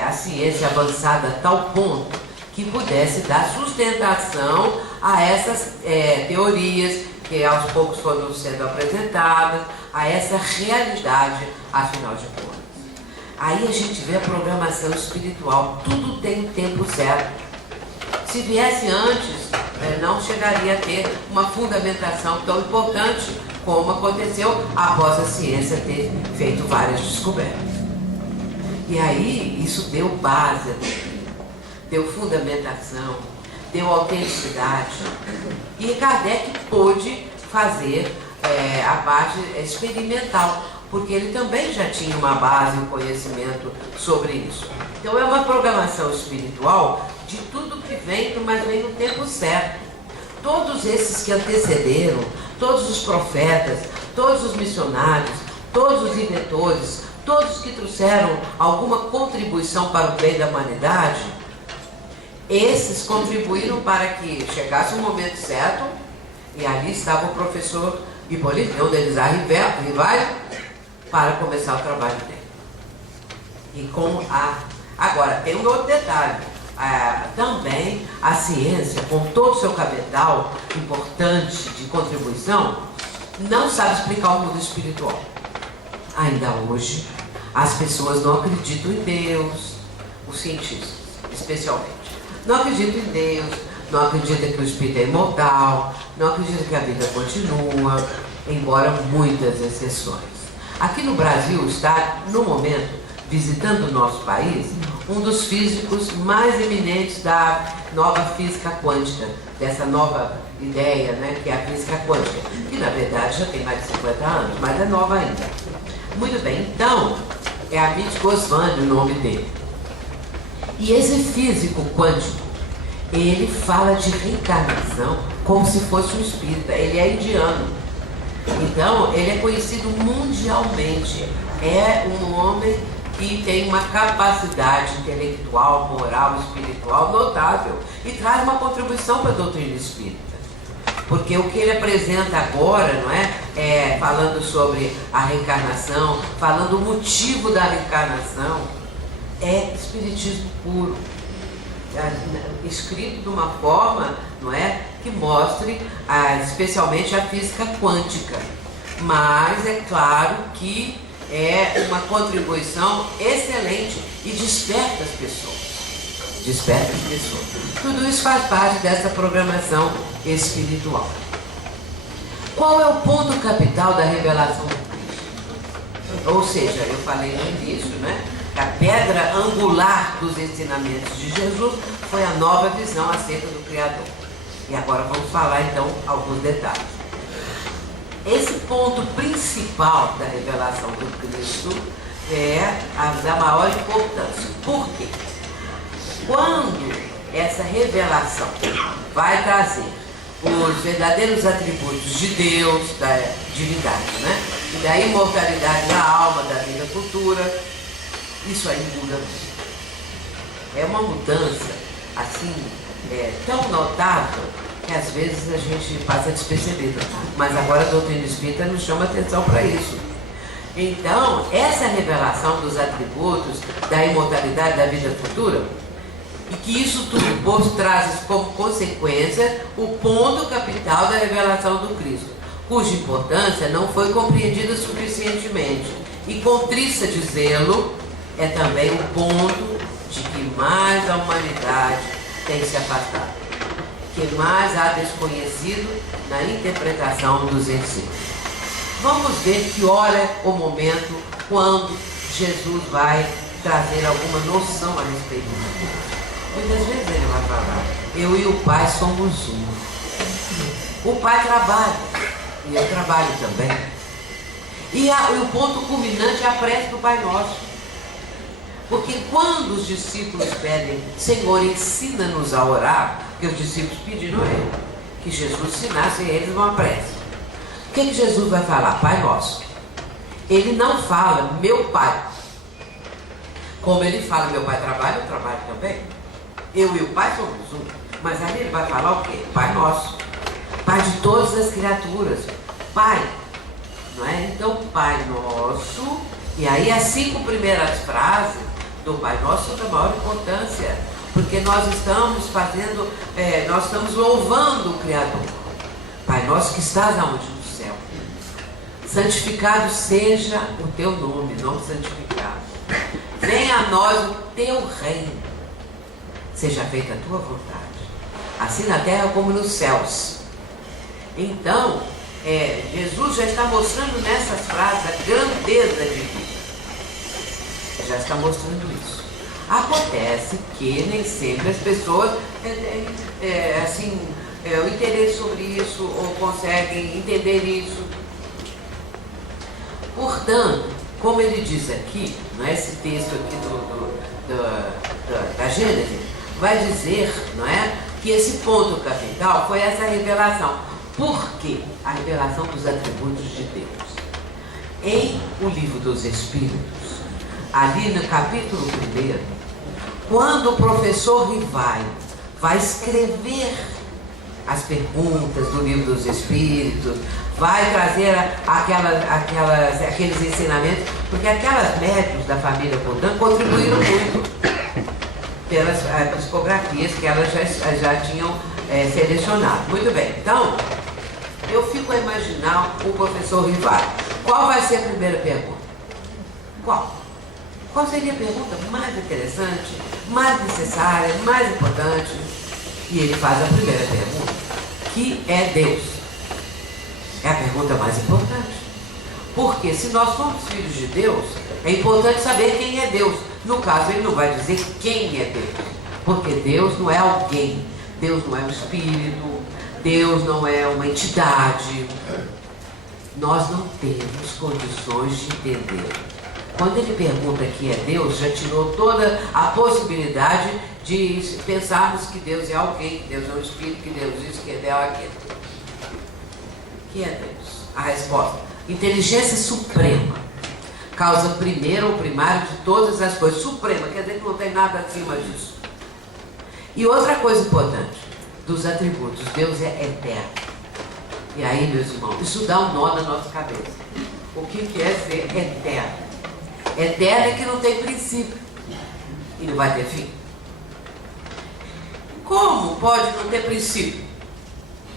a ciência avançada a tal ponto que pudesse dar sustentação a essas teorias que aos poucos foram sendo apresentadas, a essa realidade, afinal de contas. Aí a gente vê a programação espiritual, tudo tem um tempo certo. Se viesse antes, não chegaria a ter uma fundamentação tão importante como aconteceu após a ciência ter feito várias descobertas. E aí isso deu base, deu fundamentação, deu autenticidade. E Kardec pôde fazer a parte experimental, porque ele também já tinha uma base, um conhecimento sobre isso. Então é uma programação espiritual de tudo que vem, mas vem no tempo certo. Todos esses que antecederam, todos os profetas, todos os missionários, todos os inventores, todos que trouxeram alguma contribuição para o bem da humanidade, esses contribuíram para que chegasse o momento certo, e ali estava o professor Hipólito Delizar Rivaio para começar o trabalho dele. Agora, tem um outro detalhe. Também a ciência, com todo o seu capital importante de contribuição, não sabe explicar o mundo espiritual. Ainda hoje, as pessoas não acreditam em Deus, os cientistas, especialmente. Não acreditam em Deus, não acreditam que o espírito é imortal, não acreditam que a vida continua, embora muitas exceções. Aqui no Brasil está, no momento, visitando o nosso país, um dos físicos mais eminentes da nova física quântica, dessa nova ideia, né, que é a física quântica, que na verdade já tem mais de 50 anos, mas é nova ainda. Muito bem, então, é Amit Goswami o nome dele. E esse físico quântico, ele fala de reencarnação como se fosse um espírita, ele é indiano. Então, ele é conhecido mundialmente, é um homem que tem uma capacidade intelectual, moral, espiritual notável e traz uma contribuição para a doutrina espírita. Porque o que ele apresenta agora, não é? Falando sobre a reencarnação, falando o motivo da reencarnação, é espiritismo puro. Escrito de uma forma, não é, que mostre especialmente a física quântica. Mas é claro que é uma contribuição excelente e desperta as pessoas. Desperta as pessoas. Tudo isso faz parte dessa programação espiritual. Qual é o ponto capital da revelação do Cristo? Ou seja, eu falei no início, né? Que a pedra angular dos ensinamentos de Jesus foi a nova visão acerca do Criador. E agora vamos falar então alguns detalhes. Esse ponto principal da revelação do Cristo é da maior importância. Por quê? Quando essa revelação vai trazer os verdadeiros atributos de Deus, da divindade, né? E da imortalidade da alma, da vida futura, isso aí muda tudo. É uma mudança, assim, tão notável que às vezes a gente passa despercebido. Mas agora a doutrina espírita nos chama atenção para isso. Então, essa revelação dos atributos, da imortalidade, da vida futura, e que isso tudo traz como consequência o ponto capital da revelação do Cristo, cuja importância não foi compreendida suficientemente. E contrista dizê-lo, é também o ponto de que mais a humanidade tem se afastado, que mais há desconhecido na interpretação dos ensinos. Vamos ver que hora é o momento quando Jesus vai trazer alguma noção a respeito disso. Muitas vezes ele vai falar, eu e o Pai somos um. O Pai trabalha, e eu trabalho também. E o ponto culminante é a prece do Pai Nosso. Porque quando os discípulos pedem, Senhor, ensina-nos a orar, porque os discípulos pediram a ele que Jesus ensinasse a eles uma prece. O que Jesus vai falar? Pai Nosso. Ele não fala, meu Pai. Como ele fala, meu Pai trabalha, eu trabalho também. Eu e o Pai somos um. Mas ali ele vai falar o quê? Pai Nosso. Pai de todas as criaturas. Pai. Não é? Então, Pai Nosso. E aí as 5 primeiras frases do Pai Nosso são da maior importância. Porque nós estamos nós estamos louvando o Criador. Pai nosso que estás aonde? No céu. Santificado seja o teu nome, não santificado. Venha a nós o teu reino. Seja feita a tua vontade, assim na terra como nos céus. Então, Jesus já está mostrando nessas frases a grandeza de Deus. Já está mostrando isso. Acontece que nem sempre as pessoas têm o interesse sobre isso ou conseguem entender isso. Portanto, como ele diz aqui, não é, esse texto aqui da Gênesis, vai dizer, não é, que esse ponto capital foi essa revelação. Por quê? A revelação dos atributos de Deus. Em o livro dos Espíritos, ali no capítulo 1, quando o professor Rivaio vai escrever as perguntas do livro dos Espíritos, vai trazer aqueles ensinamentos, porque aquelas médiuns da família Bodhan contribuíram muito pelas psicografias que elas já tinham selecionado. Muito bem, então eu fico a imaginar o professor Rivaio. Qual vai ser a primeira pergunta? Qual seria a pergunta mais interessante, mais necessária, mais importante? E ele faz a primeira pergunta, que é Deus. É a pergunta mais importante. Porque se nós somos filhos de Deus, é importante saber quem é Deus. No caso, ele não vai dizer quem é Deus. Porque Deus não é alguém. Deus não é um espírito. Deus não é uma entidade. Nós não temos condições de entender. Quando ele pergunta que é Deus, já tirou toda a possibilidade de pensarmos que Deus é alguém, que Deus é um espírito, que Deus isso, que Deus é aquilo. Que é Deus? A resposta: inteligência suprema, causa primeira ou primária de todas as coisas. Suprema, quer dizer que não tem nada acima disso. E outra coisa importante, dos atributos, Deus é eterno. E aí, meus irmãos, isso dá um nó na nossa cabeça. O que quer dizer eterno? Eterno é que não tem princípio e não vai ter fim. Como pode não ter princípio?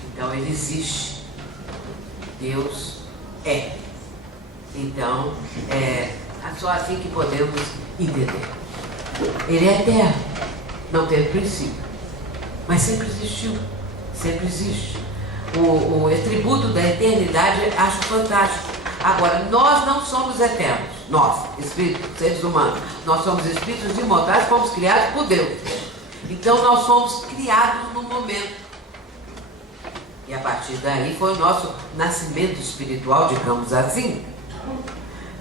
Então ele existe. Deus é. Então é só assim que podemos entender. Ele é eterno, não teve princípio, mas sempre existiu, sempre existe. O atributo da eternidade acho fantástico. Agora, nós não somos eternos. Nós, espíritos, seres humanos, nós somos espíritos imortais, fomos criados por Deus. Então nós fomos criados no momento. E a partir daí foi o nosso nascimento espiritual, digamos assim.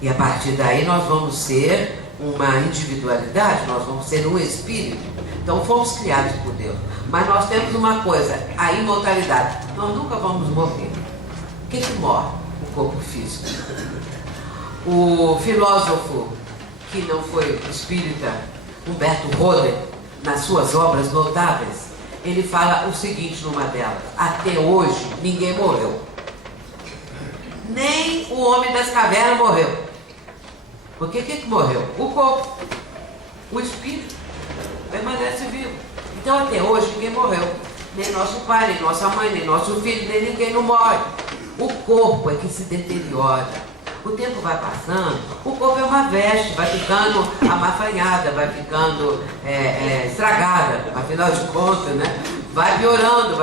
E a partir daí nós vamos ser uma individualidade, nós vamos ser um espírito. Então fomos criados por Deus. Mas nós temos uma coisa, a imortalidade. Nós nunca vamos morrer. O que morre? O corpo físico. O filósofo que não foi espírita, Humberto Roller, nas suas obras notáveis, ele fala o seguinte numa delas: até hoje ninguém morreu. Nem o homem das cavernas morreu. Porque o que morreu? O corpo. O espírito permanece vivo. Então até hoje ninguém morreu. Nem nosso pai, nem nossa mãe, nem nosso filho, nem ninguém não morre. O corpo é que se deteriora. O tempo vai passando, o corpo é uma veste, vai ficando amafanhada, vai ficando estragada, afinal de contas, né? Vai piorando.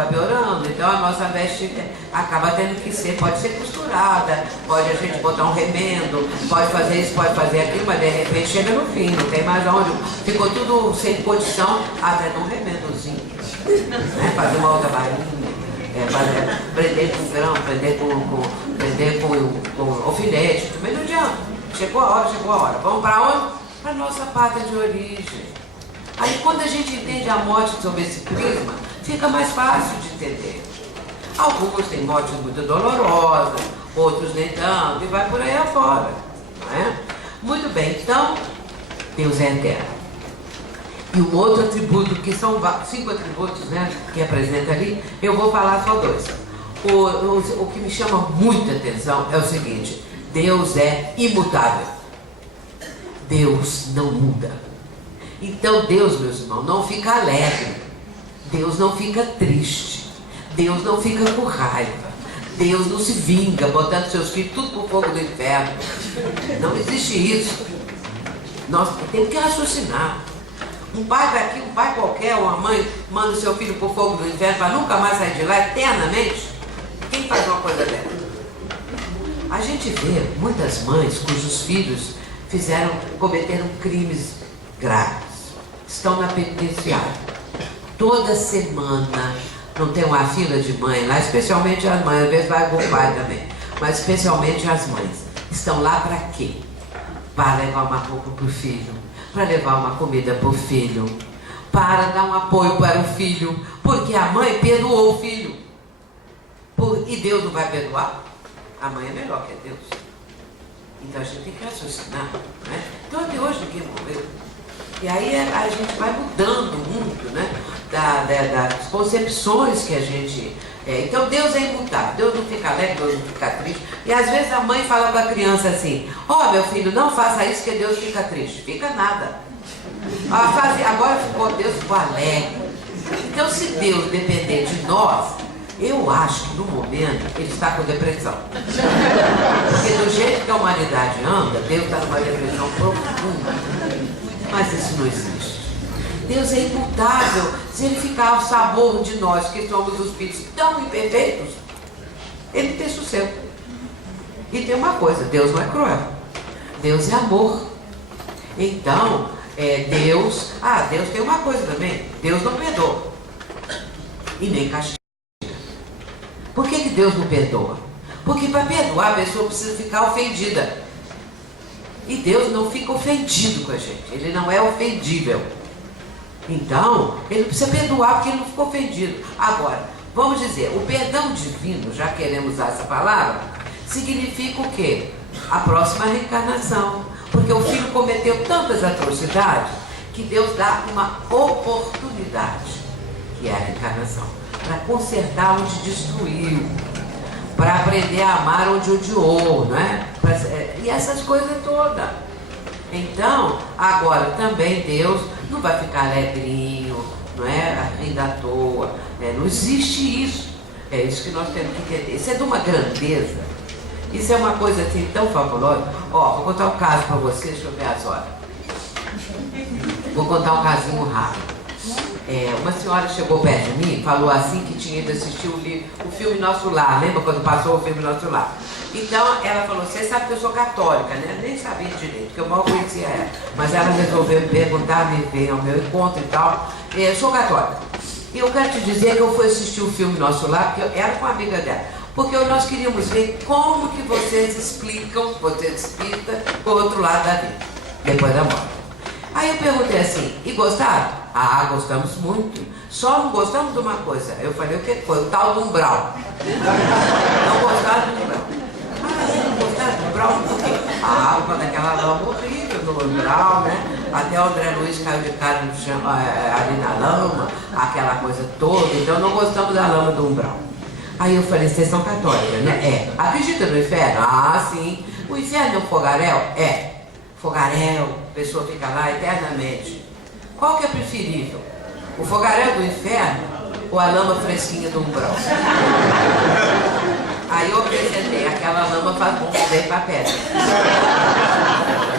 Então a nossa veste acaba tendo que ser, pode ser costurada, pode a gente botar um remendo, pode fazer isso, pode fazer aquilo, mas de repente chega no fim, não tem mais onde. Ficou tudo sem condição, até de um remendozinho, né? Fazer uma outra bainha. Prender com grão, prender com alfinete, também não adianta. Chegou a hora. Vamos para onde? Para a nossa pátria de origem. Aí quando a gente entende a morte sob esse prisma, fica mais fácil de entender. Alguns têm mortes muito dolorosas, outros nem tanto, e vai por aí afora. Não é? Muito bem, então, Deus é eterno. E um outro atributo, que são 5 atributos, né, que apresenta ali, eu vou falar só 2. O que me chama muita atenção é o seguinte: Deus é imutável. Deus não muda. Então Deus, meus irmãos, não fica alegre, Deus não fica triste, Deus não fica com raiva, Deus não se vinga botando seus filhos tudo pro fogo do inferno. Não existe isso. Nós temos que raciocinar. Um pai daqui, um pai qualquer, ou uma mãe manda o seu filho pro fogo do inferno para nunca mais sair de lá eternamente. Quem faz uma coisa dessa? A gente vê muitas mães cujos filhos cometeram crimes graves, estão na penitenciária. Toda semana não tem uma fila de mãe lá, especialmente as mães, às vezes vai com o pai também, mas especialmente as mães. Estão lá para quê? Para levar uma roupa para o filho, para levar uma comida para o filho, para dar um apoio para o filho, porque a mãe perdoou o filho. E Deus não vai perdoar? A mãe é melhor que Deus. Então a gente tem que raciocinar, né? Então até hoje ninguém morreu. E aí a gente vai mudando muito, né? Das concepções que a gente... Então Deus é imutável, Deus não fica alegre, Deus não fica triste. E às vezes a mãe fala para a criança assim: ó, meu filho, não faça isso que Deus fica triste. Fica nada. Agora Deus ficou alegre. Então se Deus depender de nós, eu acho que no momento ele está com depressão. Porque do jeito que a humanidade anda, Deus está numa depressão profunda. Mas isso não existe. Deus é imutável. Se ele ficar ao sabor de nós, que somos os filhos tão imperfeitos, ele tem sossego. E tem uma coisa: Deus não é cruel. Deus é amor. Então, Deus tem uma coisa também: Deus não perdoa e nem castiga. Por que Deus não perdoa? Porque para perdoar a pessoa precisa ficar ofendida. E Deus não fica ofendido com a gente. Ele não é ofendível. Então, ele não precisa perdoar porque ele não ficou ofendido. Agora, vamos dizer, o perdão divino, já queremos usar essa palavra, significa o quê? A próxima reencarnação. Porque o filho cometeu tantas atrocidades que Deus dá uma oportunidade, que é a reencarnação, para consertar onde destruiu, para aprender a amar onde odiou, não é? E essas coisas todas. Então, agora também Deus não vai ficar alegrinho, não é? Rindo à toa. Não existe isso. É isso que nós temos que entender. Isso é de uma grandeza. Isso é uma coisa assim tão fabulosa. Vou contar um caso para vocês, deixa eu ver as horas. Vou contar um casinho rápido. Uma senhora chegou perto de mim e falou assim que tinha ido assistir o filme Nosso Lar. Lembra quando passou o filme Nosso Lar? Então ela falou: você sabe que eu sou católica, né? Eu nem sabia direito, porque eu mal conhecia ela. Mas ela resolveu me perguntar, me veio ao meu encontro e tal. Eu sou católica. E eu quero te dizer que eu fui assistir o filme Nosso Lar, porque era com uma amiga dela. Porque nós queríamos ver como que vocês explicam, vocês espíritas, o outro lado da vida, depois da morte. Aí eu perguntei assim: e gostaram? Gostamos muito. Só não gostamos de uma coisa. Eu falei: o que foi? O tal do umbral. Não gostaram do umbral. Não gostaram do umbral por quê? Por daquela lama horrível no umbral, né? Até o André Luiz caiu de cara no chão, ali na lama, aquela coisa toda. Então não gostamos da lama do umbral. Aí eu falei: vocês são católicas, né? Acredita no inferno? Sim. O inferno é um fogaréu? Fogaréu, a pessoa fica lá eternamente. Qual que é preferível? O fogaréu do inferno ou a lama fresquinha do umbral? Aí eu acrescentei: aquela lama faz bom bem para a pedra.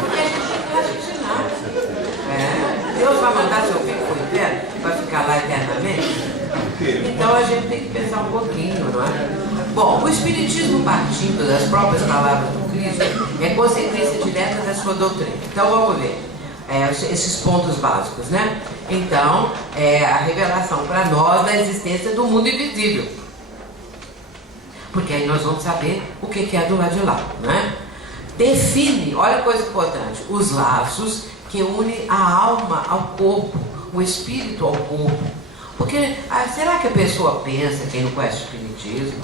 Porque a gente tem que raciocinar. Deus vai mandar seu filho para o inferno para ficar lá eternamente? Então a gente tem que pensar um pouquinho, não é? Bom, o Espiritismo, partindo das próprias palavras do Cristo, é consequência direta da sua doutrina. Então vamos ver esses pontos básicos, né? Então, a revelação para nós da existência do mundo invisível. Porque aí nós vamos saber o que é do lado de lá, né? Define, olha a coisa importante, os laços que unem a alma ao corpo, o espírito ao corpo. Porque, será que a pessoa pensa, quem não conhece o Espiritismo,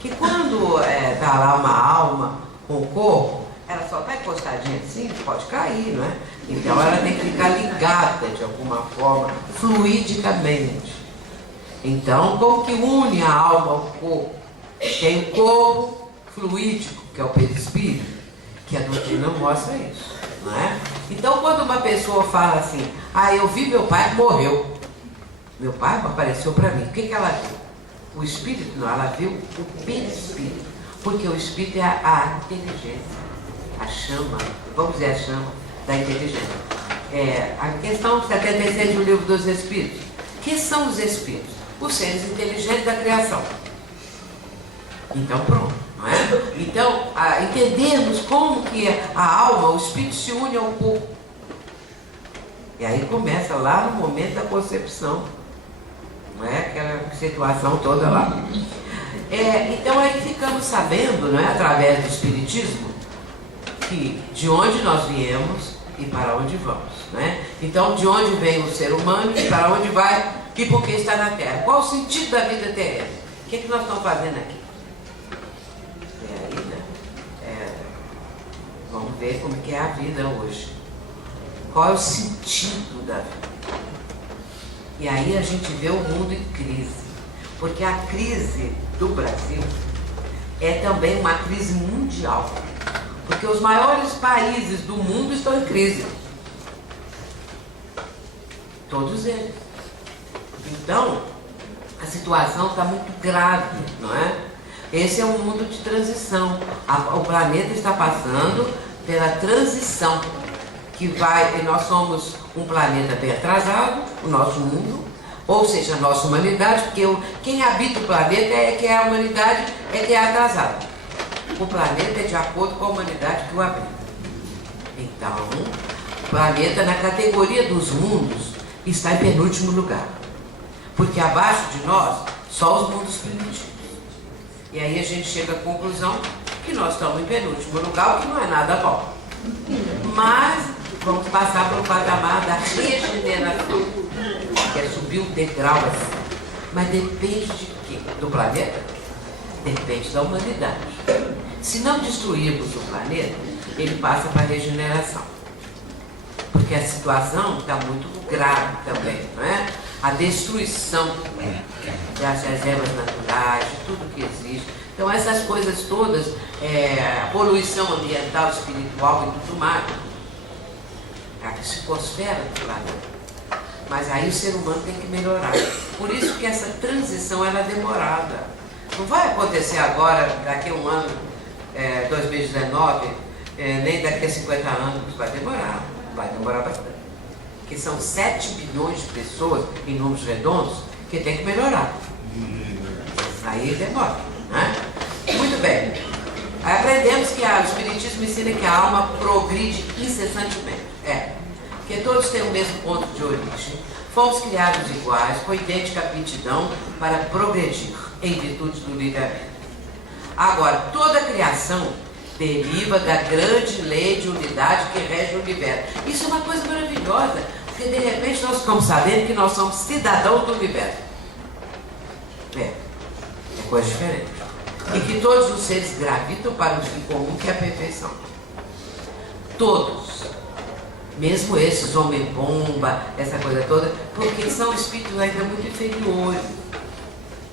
que quando está lá uma alma com o corpo, ela só está encostadinha assim, pode cair, não é? Então ela tem que ficar ligada de alguma forma, fluidicamente. Então, como que une a alma ao corpo? Tem o corpo fluídico, que é o perispírito, que a doutrina mostra isso, não é? Então, quando uma pessoa fala assim, eu vi meu pai que morreu. Meu pai apareceu para mim. O que ela viu? O espírito? Não, ela viu o perispírito. Porque o espírito é a inteligência, a chama, vamos dizer, a chama da inteligência. A questão 76 do Livro dos Espíritos. Que são os espíritos? Os seres inteligentes da criação. Então, pronto, não é? Então, entendermos como que a alma, o espírito se une ao corpo. E aí começa lá no momento da concepção. Não é? Aquela situação toda lá. Então aí ficamos sabendo, não é? Através do Espiritismo, que de onde nós viemos e para onde vamos. Não é? Então, de onde vem o ser humano e para onde vai e por que está na Terra. Qual o sentido da vida terrena? O que nós estamos fazendo aqui? E aí, né? Vamos ver como que é a vida hoje. Qual é o sentido da vida? E aí a gente vê o mundo em crise. Porque a crise do Brasil é também uma crise mundial. Porque os maiores países do mundo estão em crise. Todos eles. Então, a situação está muito grave, não é? Esse é um mundo de transição. O planeta está passando pela transição. Nós somos um planeta bem atrasado, o nosso mundo, ou seja, a nossa humanidade, porque quem habita o planeta é que a humanidade é que é atrasada. O planeta é de acordo com a humanidade que o habita. Então, o planeta, na categoria dos mundos, está em penúltimo lugar. Porque abaixo de nós, só os mundos primitivos. E aí a gente chega à conclusão que nós estamos em penúltimo lugar, o que não é nada bom. Mas vamos passar pelo patamar da regeneração, que é subir um degrau assim. Mas depende de quê? Do planeta? Depende da humanidade. Se não destruirmos o planeta, ele passa para a regeneração. Porque a situação está muito grave também, não é? A destruição das reservas naturais, de tudo que existe. Então essas coisas todas, a poluição ambiental, espiritual e tudo mais, a psicosfera do planeta. Mas aí o ser humano tem que melhorar. Por isso que essa transição ela é demorada. Não vai acontecer agora, daqui a um ano, 2019, nem daqui a 50 anos, vai demorar bastante. Porque são 7 bilhões de pessoas, em números redondos, que tem que melhorar. Aí demora, né? Muito bem. Aí aprendemos que o Espiritismo ensina que a alma progride incessantemente. Porque todos têm o mesmo ponto de origem. Fomos criados iguais, com idêntica aptidão para progredir em virtude do livre-arbítrio. Agora, toda a criação deriva da grande lei de unidade que rege o universo. Isso é uma coisa maravilhosa, porque de repente nós ficamos sabendo que nós somos cidadãos do universo. É coisa diferente. E que todos os seres gravitam para o fim comum, que é a perfeição. Todos. Mesmo esses, homem-bomba, essa coisa toda, porque são espíritos ainda muito inferiores,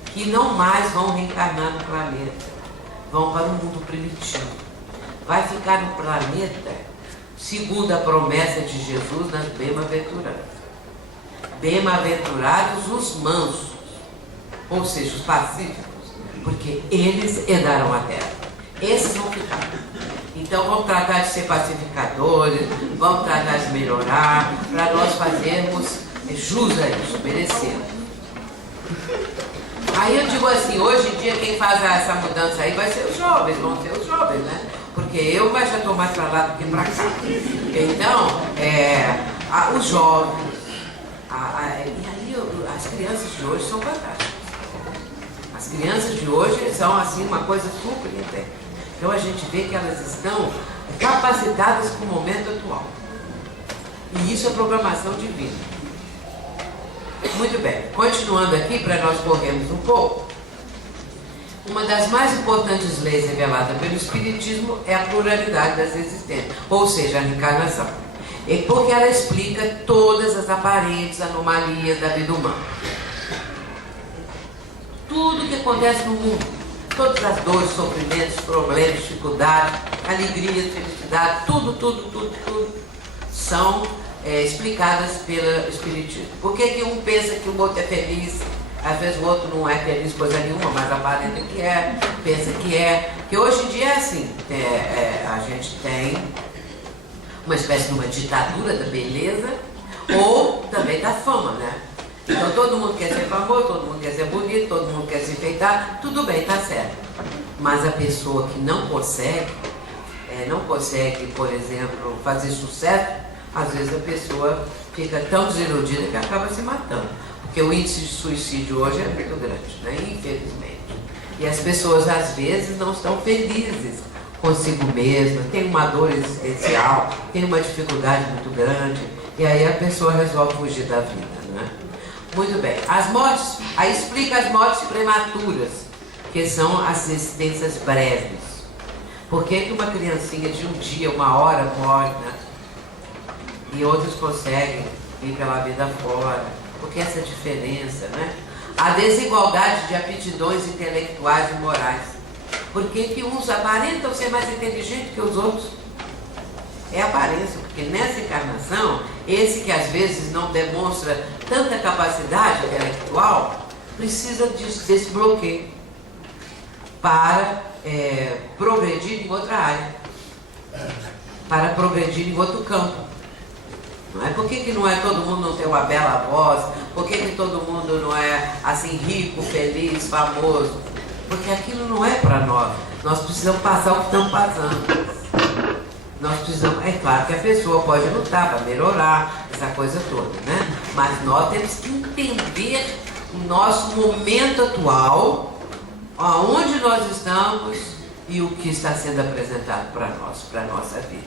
que não mais vão reencarnar no planeta, vão para o mundo primitivo. Vai ficar no planeta, segundo a promessa de Jesus nas bem-aventuradas. Bem-aventurados os mansos, ou seja, os pacíficos, porque eles herdarão a terra. Esses vão ficar. Então vamos tratar de ser pacificadores, vamos tratar de melhorar, para nós fazermos jus a isso, merecemos. Aí eu digo assim, hoje em dia quem faz essa mudança aí vai ser os jovens, vão ser os jovens, né? Porque eu já estou mais para lá do que para cá. Então, os jovens, e aí as crianças de hoje são fantásticas. As crianças de hoje são assim uma coisa super intensa. Então a gente vê que elas estão capacitadas para o momento atual. E isso é programação divina. Muito bem, continuando aqui para nós corrermos um pouco. Uma das mais importantes leis reveladas pelo Espiritismo é a pluralidade das existências, ou seja, a reencarnação. Porque ela explica todas as aparentes anomalias da vida humana. Tudo que acontece no mundo. Todas as dores, sofrimentos, problemas, dificuldades, alegrias, felicidade, tudo são explicadas pelo Espiritismo. Por que um pensa que o outro é feliz? Às vezes o outro não é feliz coisa nenhuma, mas aparenta que é, pensa que é. Que hoje em dia é assim, a gente tem uma espécie de uma ditadura da beleza ou também da fama, né? Então todo mundo quer ser famoso, todo mundo quer ser bonito, todo mundo quer se enfeitar, tudo bem, tá certo. Mas a pessoa que não consegue, por exemplo, fazer sucesso, às vezes a pessoa fica tão desiludida que acaba se matando. Porque o índice de suicídio hoje é muito grande, né? Infelizmente. E as pessoas, às vezes, não estão felizes consigo mesmas, tem uma dor existencial, tem uma dificuldade muito grande, e aí a pessoa resolve fugir da vida, né? Muito bem. As mortes, aí explica as mortes prematuras, que são as existências breves. Por que uma criancinha de um dia, uma hora morre, né? E outros conseguem ir pela vida fora? Porque essa diferença, né? A desigualdade de aptidões intelectuais e morais. Por que uns aparentam ser mais inteligentes que os outros? É aparência, porque nessa encarnação, esse que às vezes não demonstra tanta capacidade intelectual, precisa desse bloqueio para progredir em outra área, para progredir em outro campo. Não é? Por que não é todo mundo não tem uma bela voz? Por que todo mundo não é assim rico, feliz, famoso? Porque aquilo não é para nós. Nós precisamos passar o que estamos passando. Nós precisamos, é claro que a pessoa pode lutar para melhorar, essa coisa toda, né? Mas nós temos que entender o nosso momento atual, aonde nós estamos e o que está sendo apresentado para nós, para a nossa vida.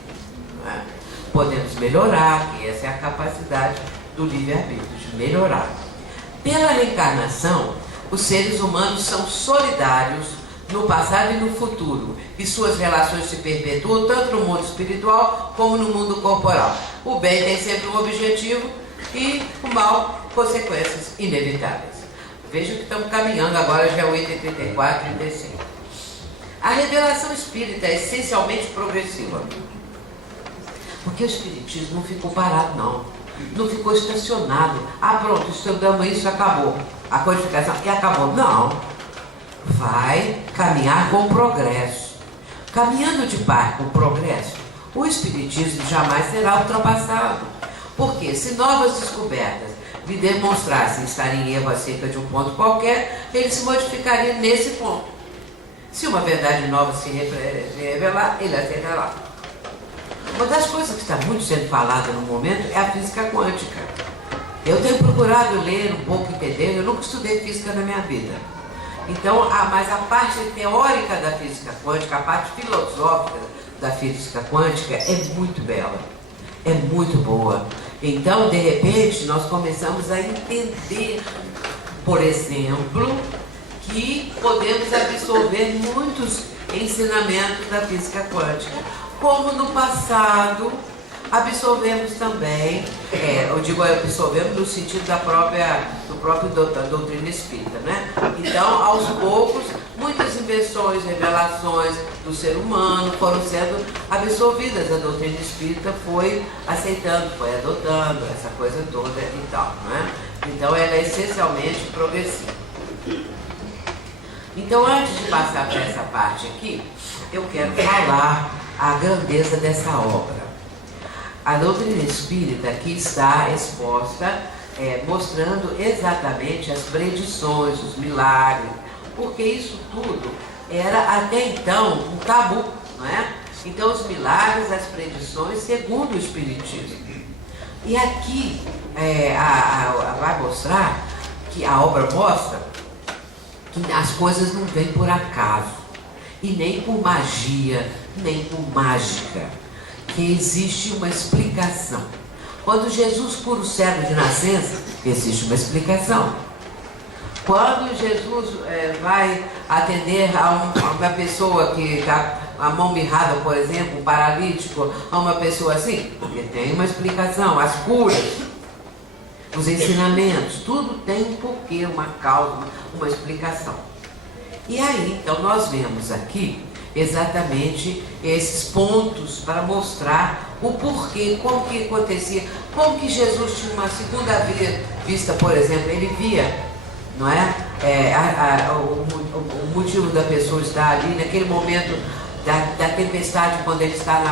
Não é? Podemos melhorar, que essa é a capacidade do livre-arbítrio, de melhorar. Pela reencarnação, os seres humanos são solidários no passado e no futuro, e suas relações se perpetuam tanto no mundo espiritual como no mundo corporal. O bem tem sempre um objetivo e o mal, consequências inevitáveis. Vejam que estamos caminhando agora, já é o item 34 e 35. A revelação espírita é essencialmente progressiva. Porque o Espiritismo não ficou parado, não. Não ficou estacionado. Ah, pronto, estudamos isso, acabou. A codificação, e acabou. Não. Vai caminhar com progresso. Caminhando de par com o progresso, o Espiritismo jamais será ultrapassado. Porque se novas descobertas lhe demonstrassem estar em erro acerca de um ponto qualquer, ele se modificaria nesse ponto. Se uma verdade nova se revelar, ele aceitará. Uma das coisas que está muito sendo falada no momento é a física quântica. Eu tenho procurado ler um pouco, entender, eu nunca estudei física na minha vida. Então, mas a parte teórica da física quântica, a parte filosófica da física quântica é muito bela, é muito boa. Então, de repente, nós começamos a entender, por exemplo, que podemos absorver muitos ensinamentos da física quântica. Como no passado absorvemos também, eu digo absorvemos no sentido da doutrina espírita, né? Então, aos poucos, muitas invenções, revelações do ser humano foram sendo absorvidas. A doutrina espírita foi aceitando, foi adotando essa coisa toda e tal, né? Então, ela é essencialmente progressiva. Então, antes de passar para essa parte aqui, eu quero falar a grandeza dessa obra. A doutrina espírita aqui está exposta, mostrando exatamente as predições, os milagres, porque isso tudo era até então um tabu, não é? Então os milagres, as predições, segundo o Espiritismo. E aqui vai mostrar, que a obra mostra, que as coisas não vêm por acaso, e nem por magia, nem por mágica, que existe uma explicação. Quando Jesus cura o cego de nascença, existe uma explicação. Quando Jesus vai atender a uma pessoa que está a mão mirrada, por exemplo, um paralítico, a uma pessoa assim, porque tem uma explicação. As curas, os ensinamentos, tudo tem um porquê, uma causa, uma explicação. E aí, então, nós vemos aqui exatamente esses pontos para mostrar o porquê, como que acontecia, como que Jesus tinha uma segunda vista, por exemplo, ele via, não é? O motivo da pessoa estar ali naquele momento da tempestade, quando ele está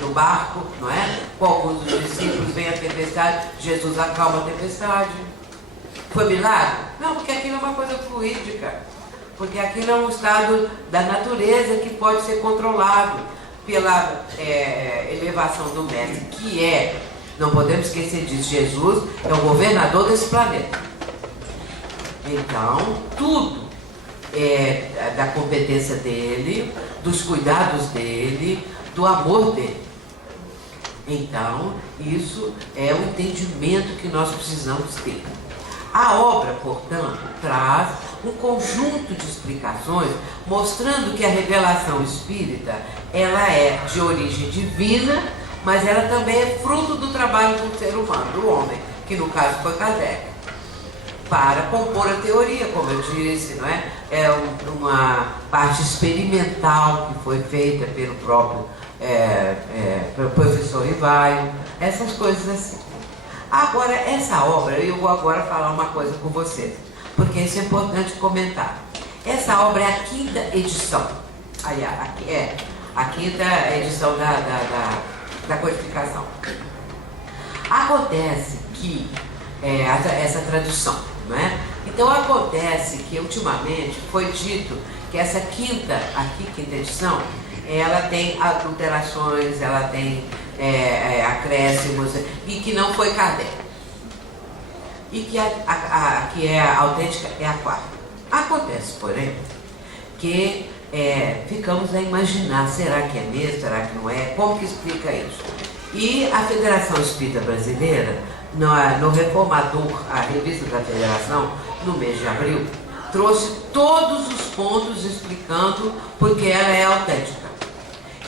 no barco, não é? Com alguns dos discípulos, vem a tempestade, Jesus acalma a tempestade. Foi milagre? Não, porque aquilo é uma coisa fluídica, porque aquilo é um estado da natureza que pode ser controlado pela elevação do mestre, que é, não podemos esquecer disso, Jesus é o governador desse planeta. Então, tudo é da competência dele, dos cuidados dele, do amor dele. Então, isso é o entendimento que nós precisamos ter. A obra, portanto, traz um conjunto de explicações mostrando que a revelação espírita ela é de origem divina, mas ela também é fruto do trabalho do ser humano, do homem, que no caso foi Kardec, para compor a teoria, como eu disse, não é? É uma parte experimental que foi feita pelo próprio professor Rivaio, essas coisas assim. Agora, essa obra, eu vou agora falar uma coisa com vocês, porque isso é importante comentar. Essa obra é a quinta edição, a quinta edição da codificação. Acontece que, essa tradução, não é? Então acontece que ultimamente foi dito que essa quinta edição, ela tem alterações, ela tem acréscimos, e que não foi Kardec. E que a que é autêntica é a quarta. Acontece, porém, que ficamos a imaginar, será que é mesmo, será que não é? Como que explica isso? E a Federação Espírita Brasileira, no Reformador, a revista da Federação, no mês de abril, trouxe todos os pontos explicando porque ela é autêntica.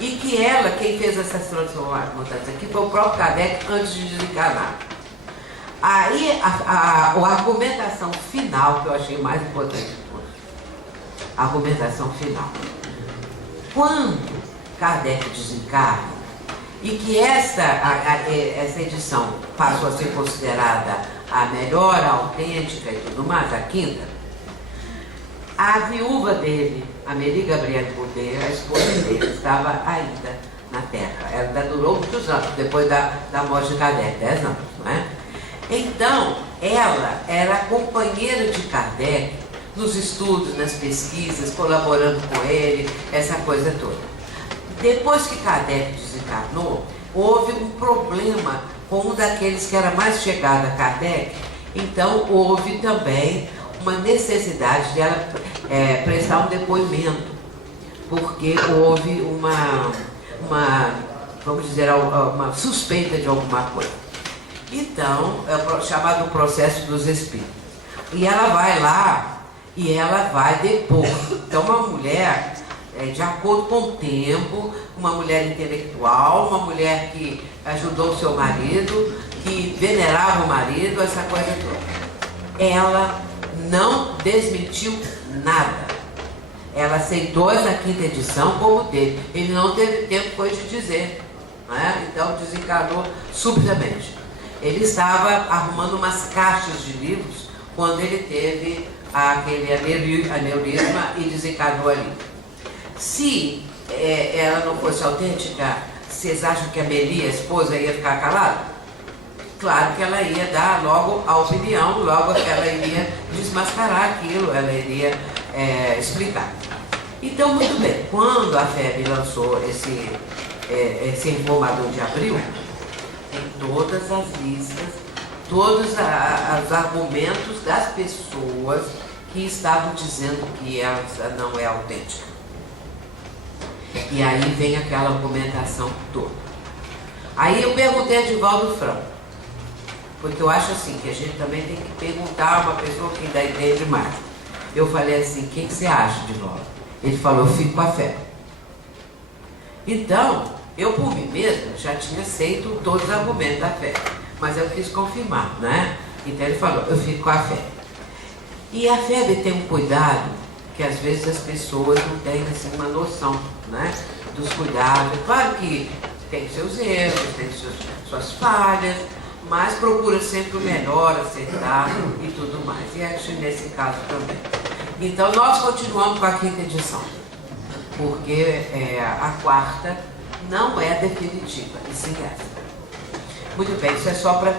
E que quem fez essas transformações aqui foi o próprio Kardec antes de desencarnar. Aí a argumentação final, que eu achei mais importante de tudo, a argumentação final. Quando Kardec desencarna, e que essa edição passou a ser considerada a melhor, a autêntica e tudo mais, a quinta, a viúva dele, Amélie Gabrielle Boudet, a esposa dele, estava ainda na Terra. Ela ainda durou muitos anos, depois da morte de Kardec, 10 anos, não é? Então, ela era companheira de Kardec nos estudos, nas pesquisas, colaborando com ele, essa coisa toda. Depois que Kardec desencarnou, houve um problema com um daqueles que era mais chegado a Kardec, então houve também uma necessidade de ela prestar um depoimento, porque houve vamos dizer, uma suspeita de alguma coisa. Então, é o chamado processo dos espíritos. E ela vai lá e ela vai depor. Então, uma mulher, de acordo com o tempo, uma mulher intelectual, uma mulher que ajudou o seu marido, que venerava o marido, essa coisa toda. Ela não desmentiu nada. Ela aceitou essa quinta edição como dele. Ele não teve tempo, foi de dizer, não é? Então desencarnou subitamente. Ele estava arrumando umas caixas de livros quando ele teve aquele aneurisma e desencarnou ali. Se ela não fosse autêntica, vocês acham que a Amélie, a esposa, ia ficar calada? Claro que ela ia dar logo a opinião, logo ela iria desmascarar aquilo, ela iria explicar. Então, muito bem, quando a FEB lançou esse informador de abril, tem todas as listas, todos os argumentos das pessoas que estavam dizendo que ela não é autêntica. E aí vem aquela argumentação toda. Aí eu perguntei a Divaldo Franco, porque eu acho assim, que a gente também tem que perguntar a uma pessoa que ainda entende mais. Eu falei assim, o que você acha, Divaldo? Ele falou, eu fico com a fé. Então, eu por mim mesma já tinha aceito todos os argumentos da fé, mas eu quis confirmar, né? Então ele falou, eu fico com a fé. E a FEB tem um cuidado que às vezes as pessoas não têm assim, uma noção. né, dos cuidados. Claro que tem seus erros, tem suas falhas, mas procura sempre o melhor, acertar e tudo mais. E acho nesse caso também. Então, nós continuamos com a 5ª edição, porque a 4ª não é definitiva, e sim essa. Muito bem, isso é só para,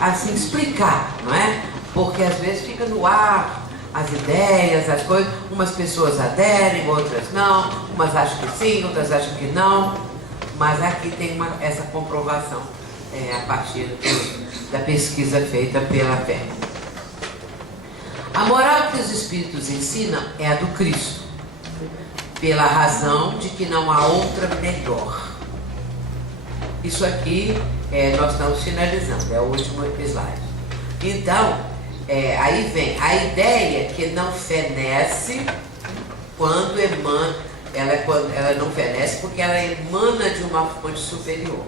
assim, explicar, não é? Porque às vezes fica no ar as ideias, as coisas, umas pessoas aderem, outras não, umas acham que sim, outras acham que não, mas aqui tem essa comprovação a partir da pesquisa feita pela fé. A moral que os Espíritos ensinam é a do Cristo, pela razão de que não há outra melhor. Isso aqui nós estamos finalizando, é o último slide. Então, aí vem a ideia que não fenece quando emana, ela não fenece porque ela emana de uma fonte superior.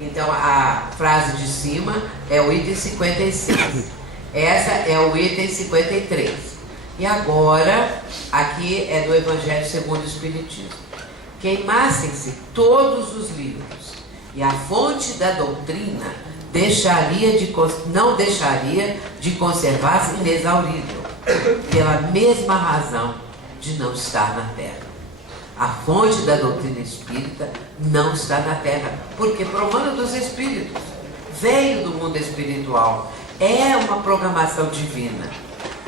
Então, a frase de cima é o item 56. Essa é o item 53. E agora, aqui é do Evangelho segundo o Espiritismo. Queimassem-se todos os livros, e a fonte da doutrina não deixaria de conservar-se inexaurível, pela mesma razão de não estar na Terra. A fonte da doutrina espírita não está na Terra, porque provando dos espíritos, veio do mundo espiritual, é uma programação divina.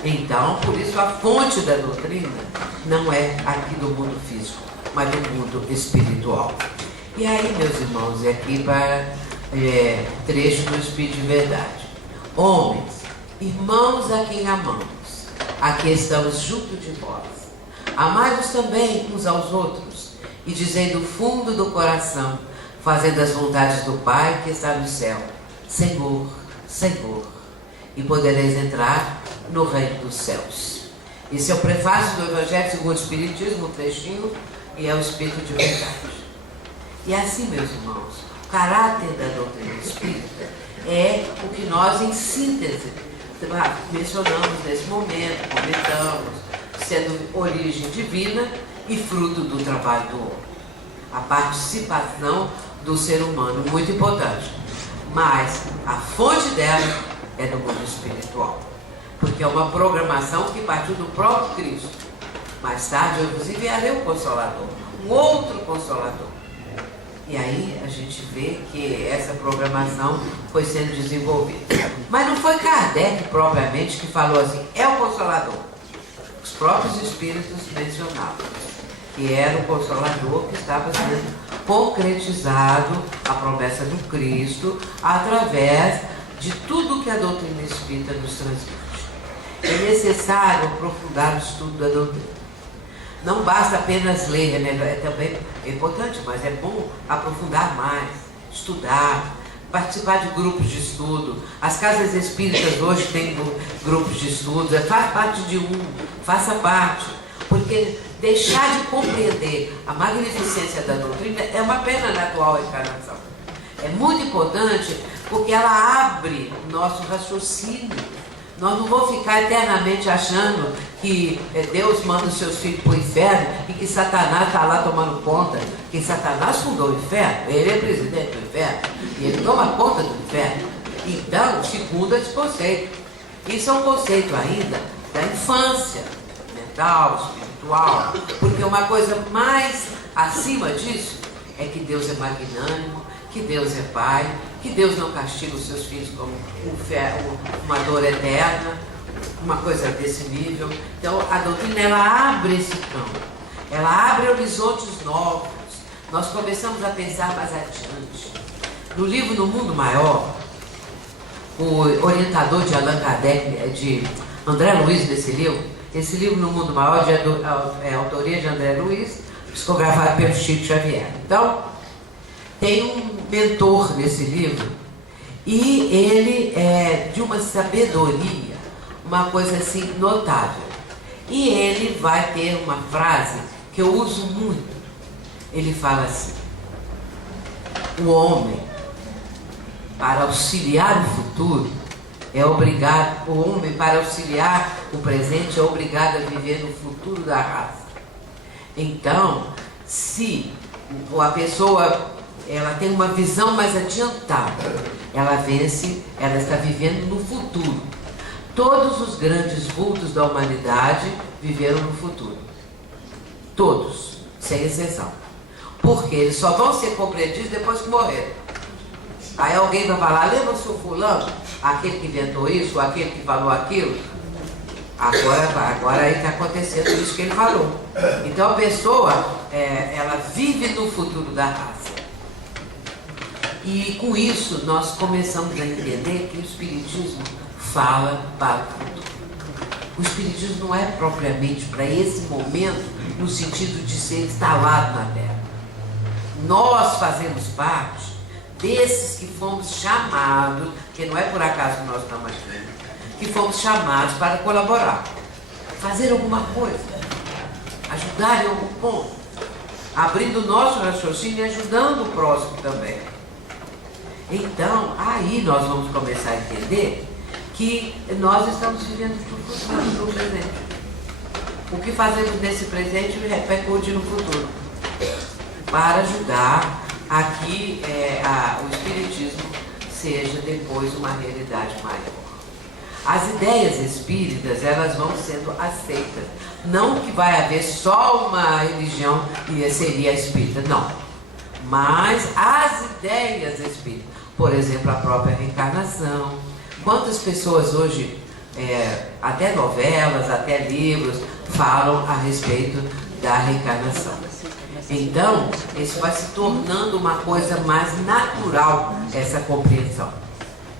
Então, por isso a fonte da doutrina não é aqui do mundo físico, mas do mundo espiritual. E aí, meus irmãos, aqui para trecho do Espírito de Verdade. Homens, irmãos a quem amamos, aqui estamos junto de vós. Amai-vos também uns aos outros, e dizei do fundo do coração, fazendo as vontades do Pai que está no céu: Senhor, Senhor, e podereis entrar no reino dos céus. Esse é o prefácio do Evangelho segundo o Espiritismo, um trechinho, e é o Espírito de Verdade. E assim, meus irmãos, o caráter da doutrina espírita é o que nós, em síntese, mencionamos nesse momento, comentamos, sendo origem divina e fruto do trabalho do homem. A participação do ser humano, muito importante. Mas a fonte dela é do mundo espiritual, porque é uma programação que partiu do próprio Cristo. Mais tarde eu vos enviarei um Consolador, um outro Consolador. E aí a gente vê que essa programação foi sendo desenvolvida. Mas não foi Kardec propriamente que falou assim, é o Consolador. Os próprios espíritos mencionavam que era o Consolador que estava sendo concretizado, a promessa do Cristo, através de tudo que a doutrina espírita nos transmite. É necessário aprofundar o estudo da doutrina. Não basta apenas ler, é também importante, mas é bom aprofundar mais, estudar, participar de grupos de estudo. As casas espíritas hoje têm grupos de estudo, faz parte de faça parte, porque deixar de compreender a magnificência da doutrina é uma pena na atual encarnação. É muito importante porque ela abre o nosso raciocínio. Nós não vamos ficar eternamente achando que Deus manda os seus filhos para o inferno e que Satanás está lá tomando conta. Que Satanás fundou o inferno, ele é presidente do inferno e ele toma conta do inferno. Então, segundo esse conceito, isso é um conceito ainda da infância mental, espiritual, porque uma coisa mais acima disso é que Deus é magnânimo, que Deus é Pai, que Deus não castiga os seus filhos como uma dor eterna, uma coisa desse nível. Então, a doutrina, ela abre esse campo, ela abre horizontes novos. Nós começamos a pensar mais adiante. No livro No Mundo Maior, o orientador de Allan Kardec, de André Luiz, esse livro No Mundo Maior é autoria de André Luiz, psicografado pelo Chico Xavier. Então, tem um mentor nesse livro e ele é de uma sabedoria, uma coisa assim notável. E ele vai ter uma frase que eu uso muito. Ele fala assim: o homem, para auxiliar o futuro, o homem, para auxiliar o presente, é obrigado a viver no futuro da raça. Então, Se a pessoa ela tem uma visão mais adiantada, ela vence, ela está vivendo no futuro. Todos os grandes vultos da humanidade viveram no futuro. Todos, sem exceção. Porque eles só vão ser compreendidos depois que morreram. Aí alguém vai falar, lembra o seu fulano? Aquele que inventou isso, aquele que falou aquilo? Agora aí está acontecendo isso que ele falou. Então a pessoa, ela vive no futuro da raça. E com isso nós começamos a entender que o Espiritismo fala para o futuro. O Espiritismo não é propriamente para esse momento, no sentido de ser instalado na Terra. Nós fazemos parte desses que fomos chamados, que não é por acaso que nós estamos aqui, que fomos chamados para colaborar, fazer alguma coisa, ajudar em algum ponto, abrindo o nosso raciocínio e ajudando o próximo também. Então, aí nós vamos começar a entender que nós estamos vivendo no futuro, no presente. O que fazemos nesse presente repercute no futuro, para ajudar a que o Espiritismo seja depois uma realidade maior. As ideias espíritas, elas vão sendo aceitas. Não que vai haver só uma religião e seria espírita, não. Mas as ideias espíritas, por exemplo, a própria reencarnação. Quantas pessoas hoje, até novelas, até livros, falam a respeito da reencarnação. Então, isso vai se tornando uma coisa mais natural, essa compreensão.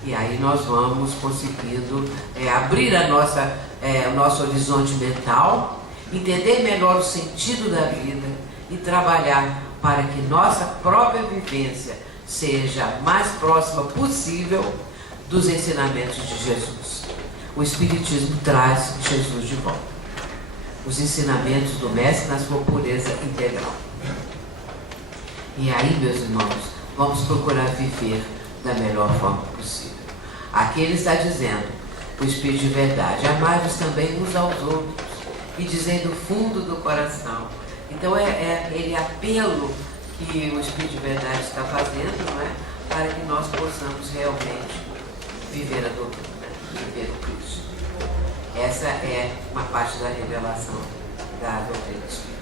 E aí nós vamos conseguindo abrir o nosso horizonte mental, entender melhor o sentido da vida e trabalhar para que nossa própria vivência seja mais próxima possível dos ensinamentos de Jesus. O Espiritismo traz Jesus de volta. Os ensinamentos do Mestre na sua pureza integral. E aí, meus irmãos, vamos procurar viver da melhor forma possível. Aqui ele está dizendo, o Espírito de verdade, amai-vos também uns aos outros, e dizem do fundo do coração. Então é aquele apelo que o Espírito de verdade está fazendo, não é? Para que nós possamos realmente viver a doutrina, viver o Cristo. Essa é uma parte da revelação da doutrina espírita.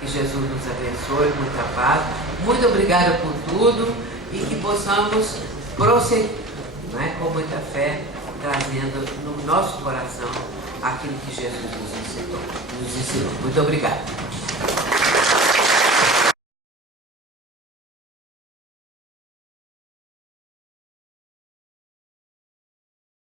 Que Jesus nos abençoe, muita paz. Muito obrigada por tudo e que possamos prosseguir, não é? Com muita fé, trazendo no nosso coração aquilo que Jesus nos ensinou. Muito obrigada.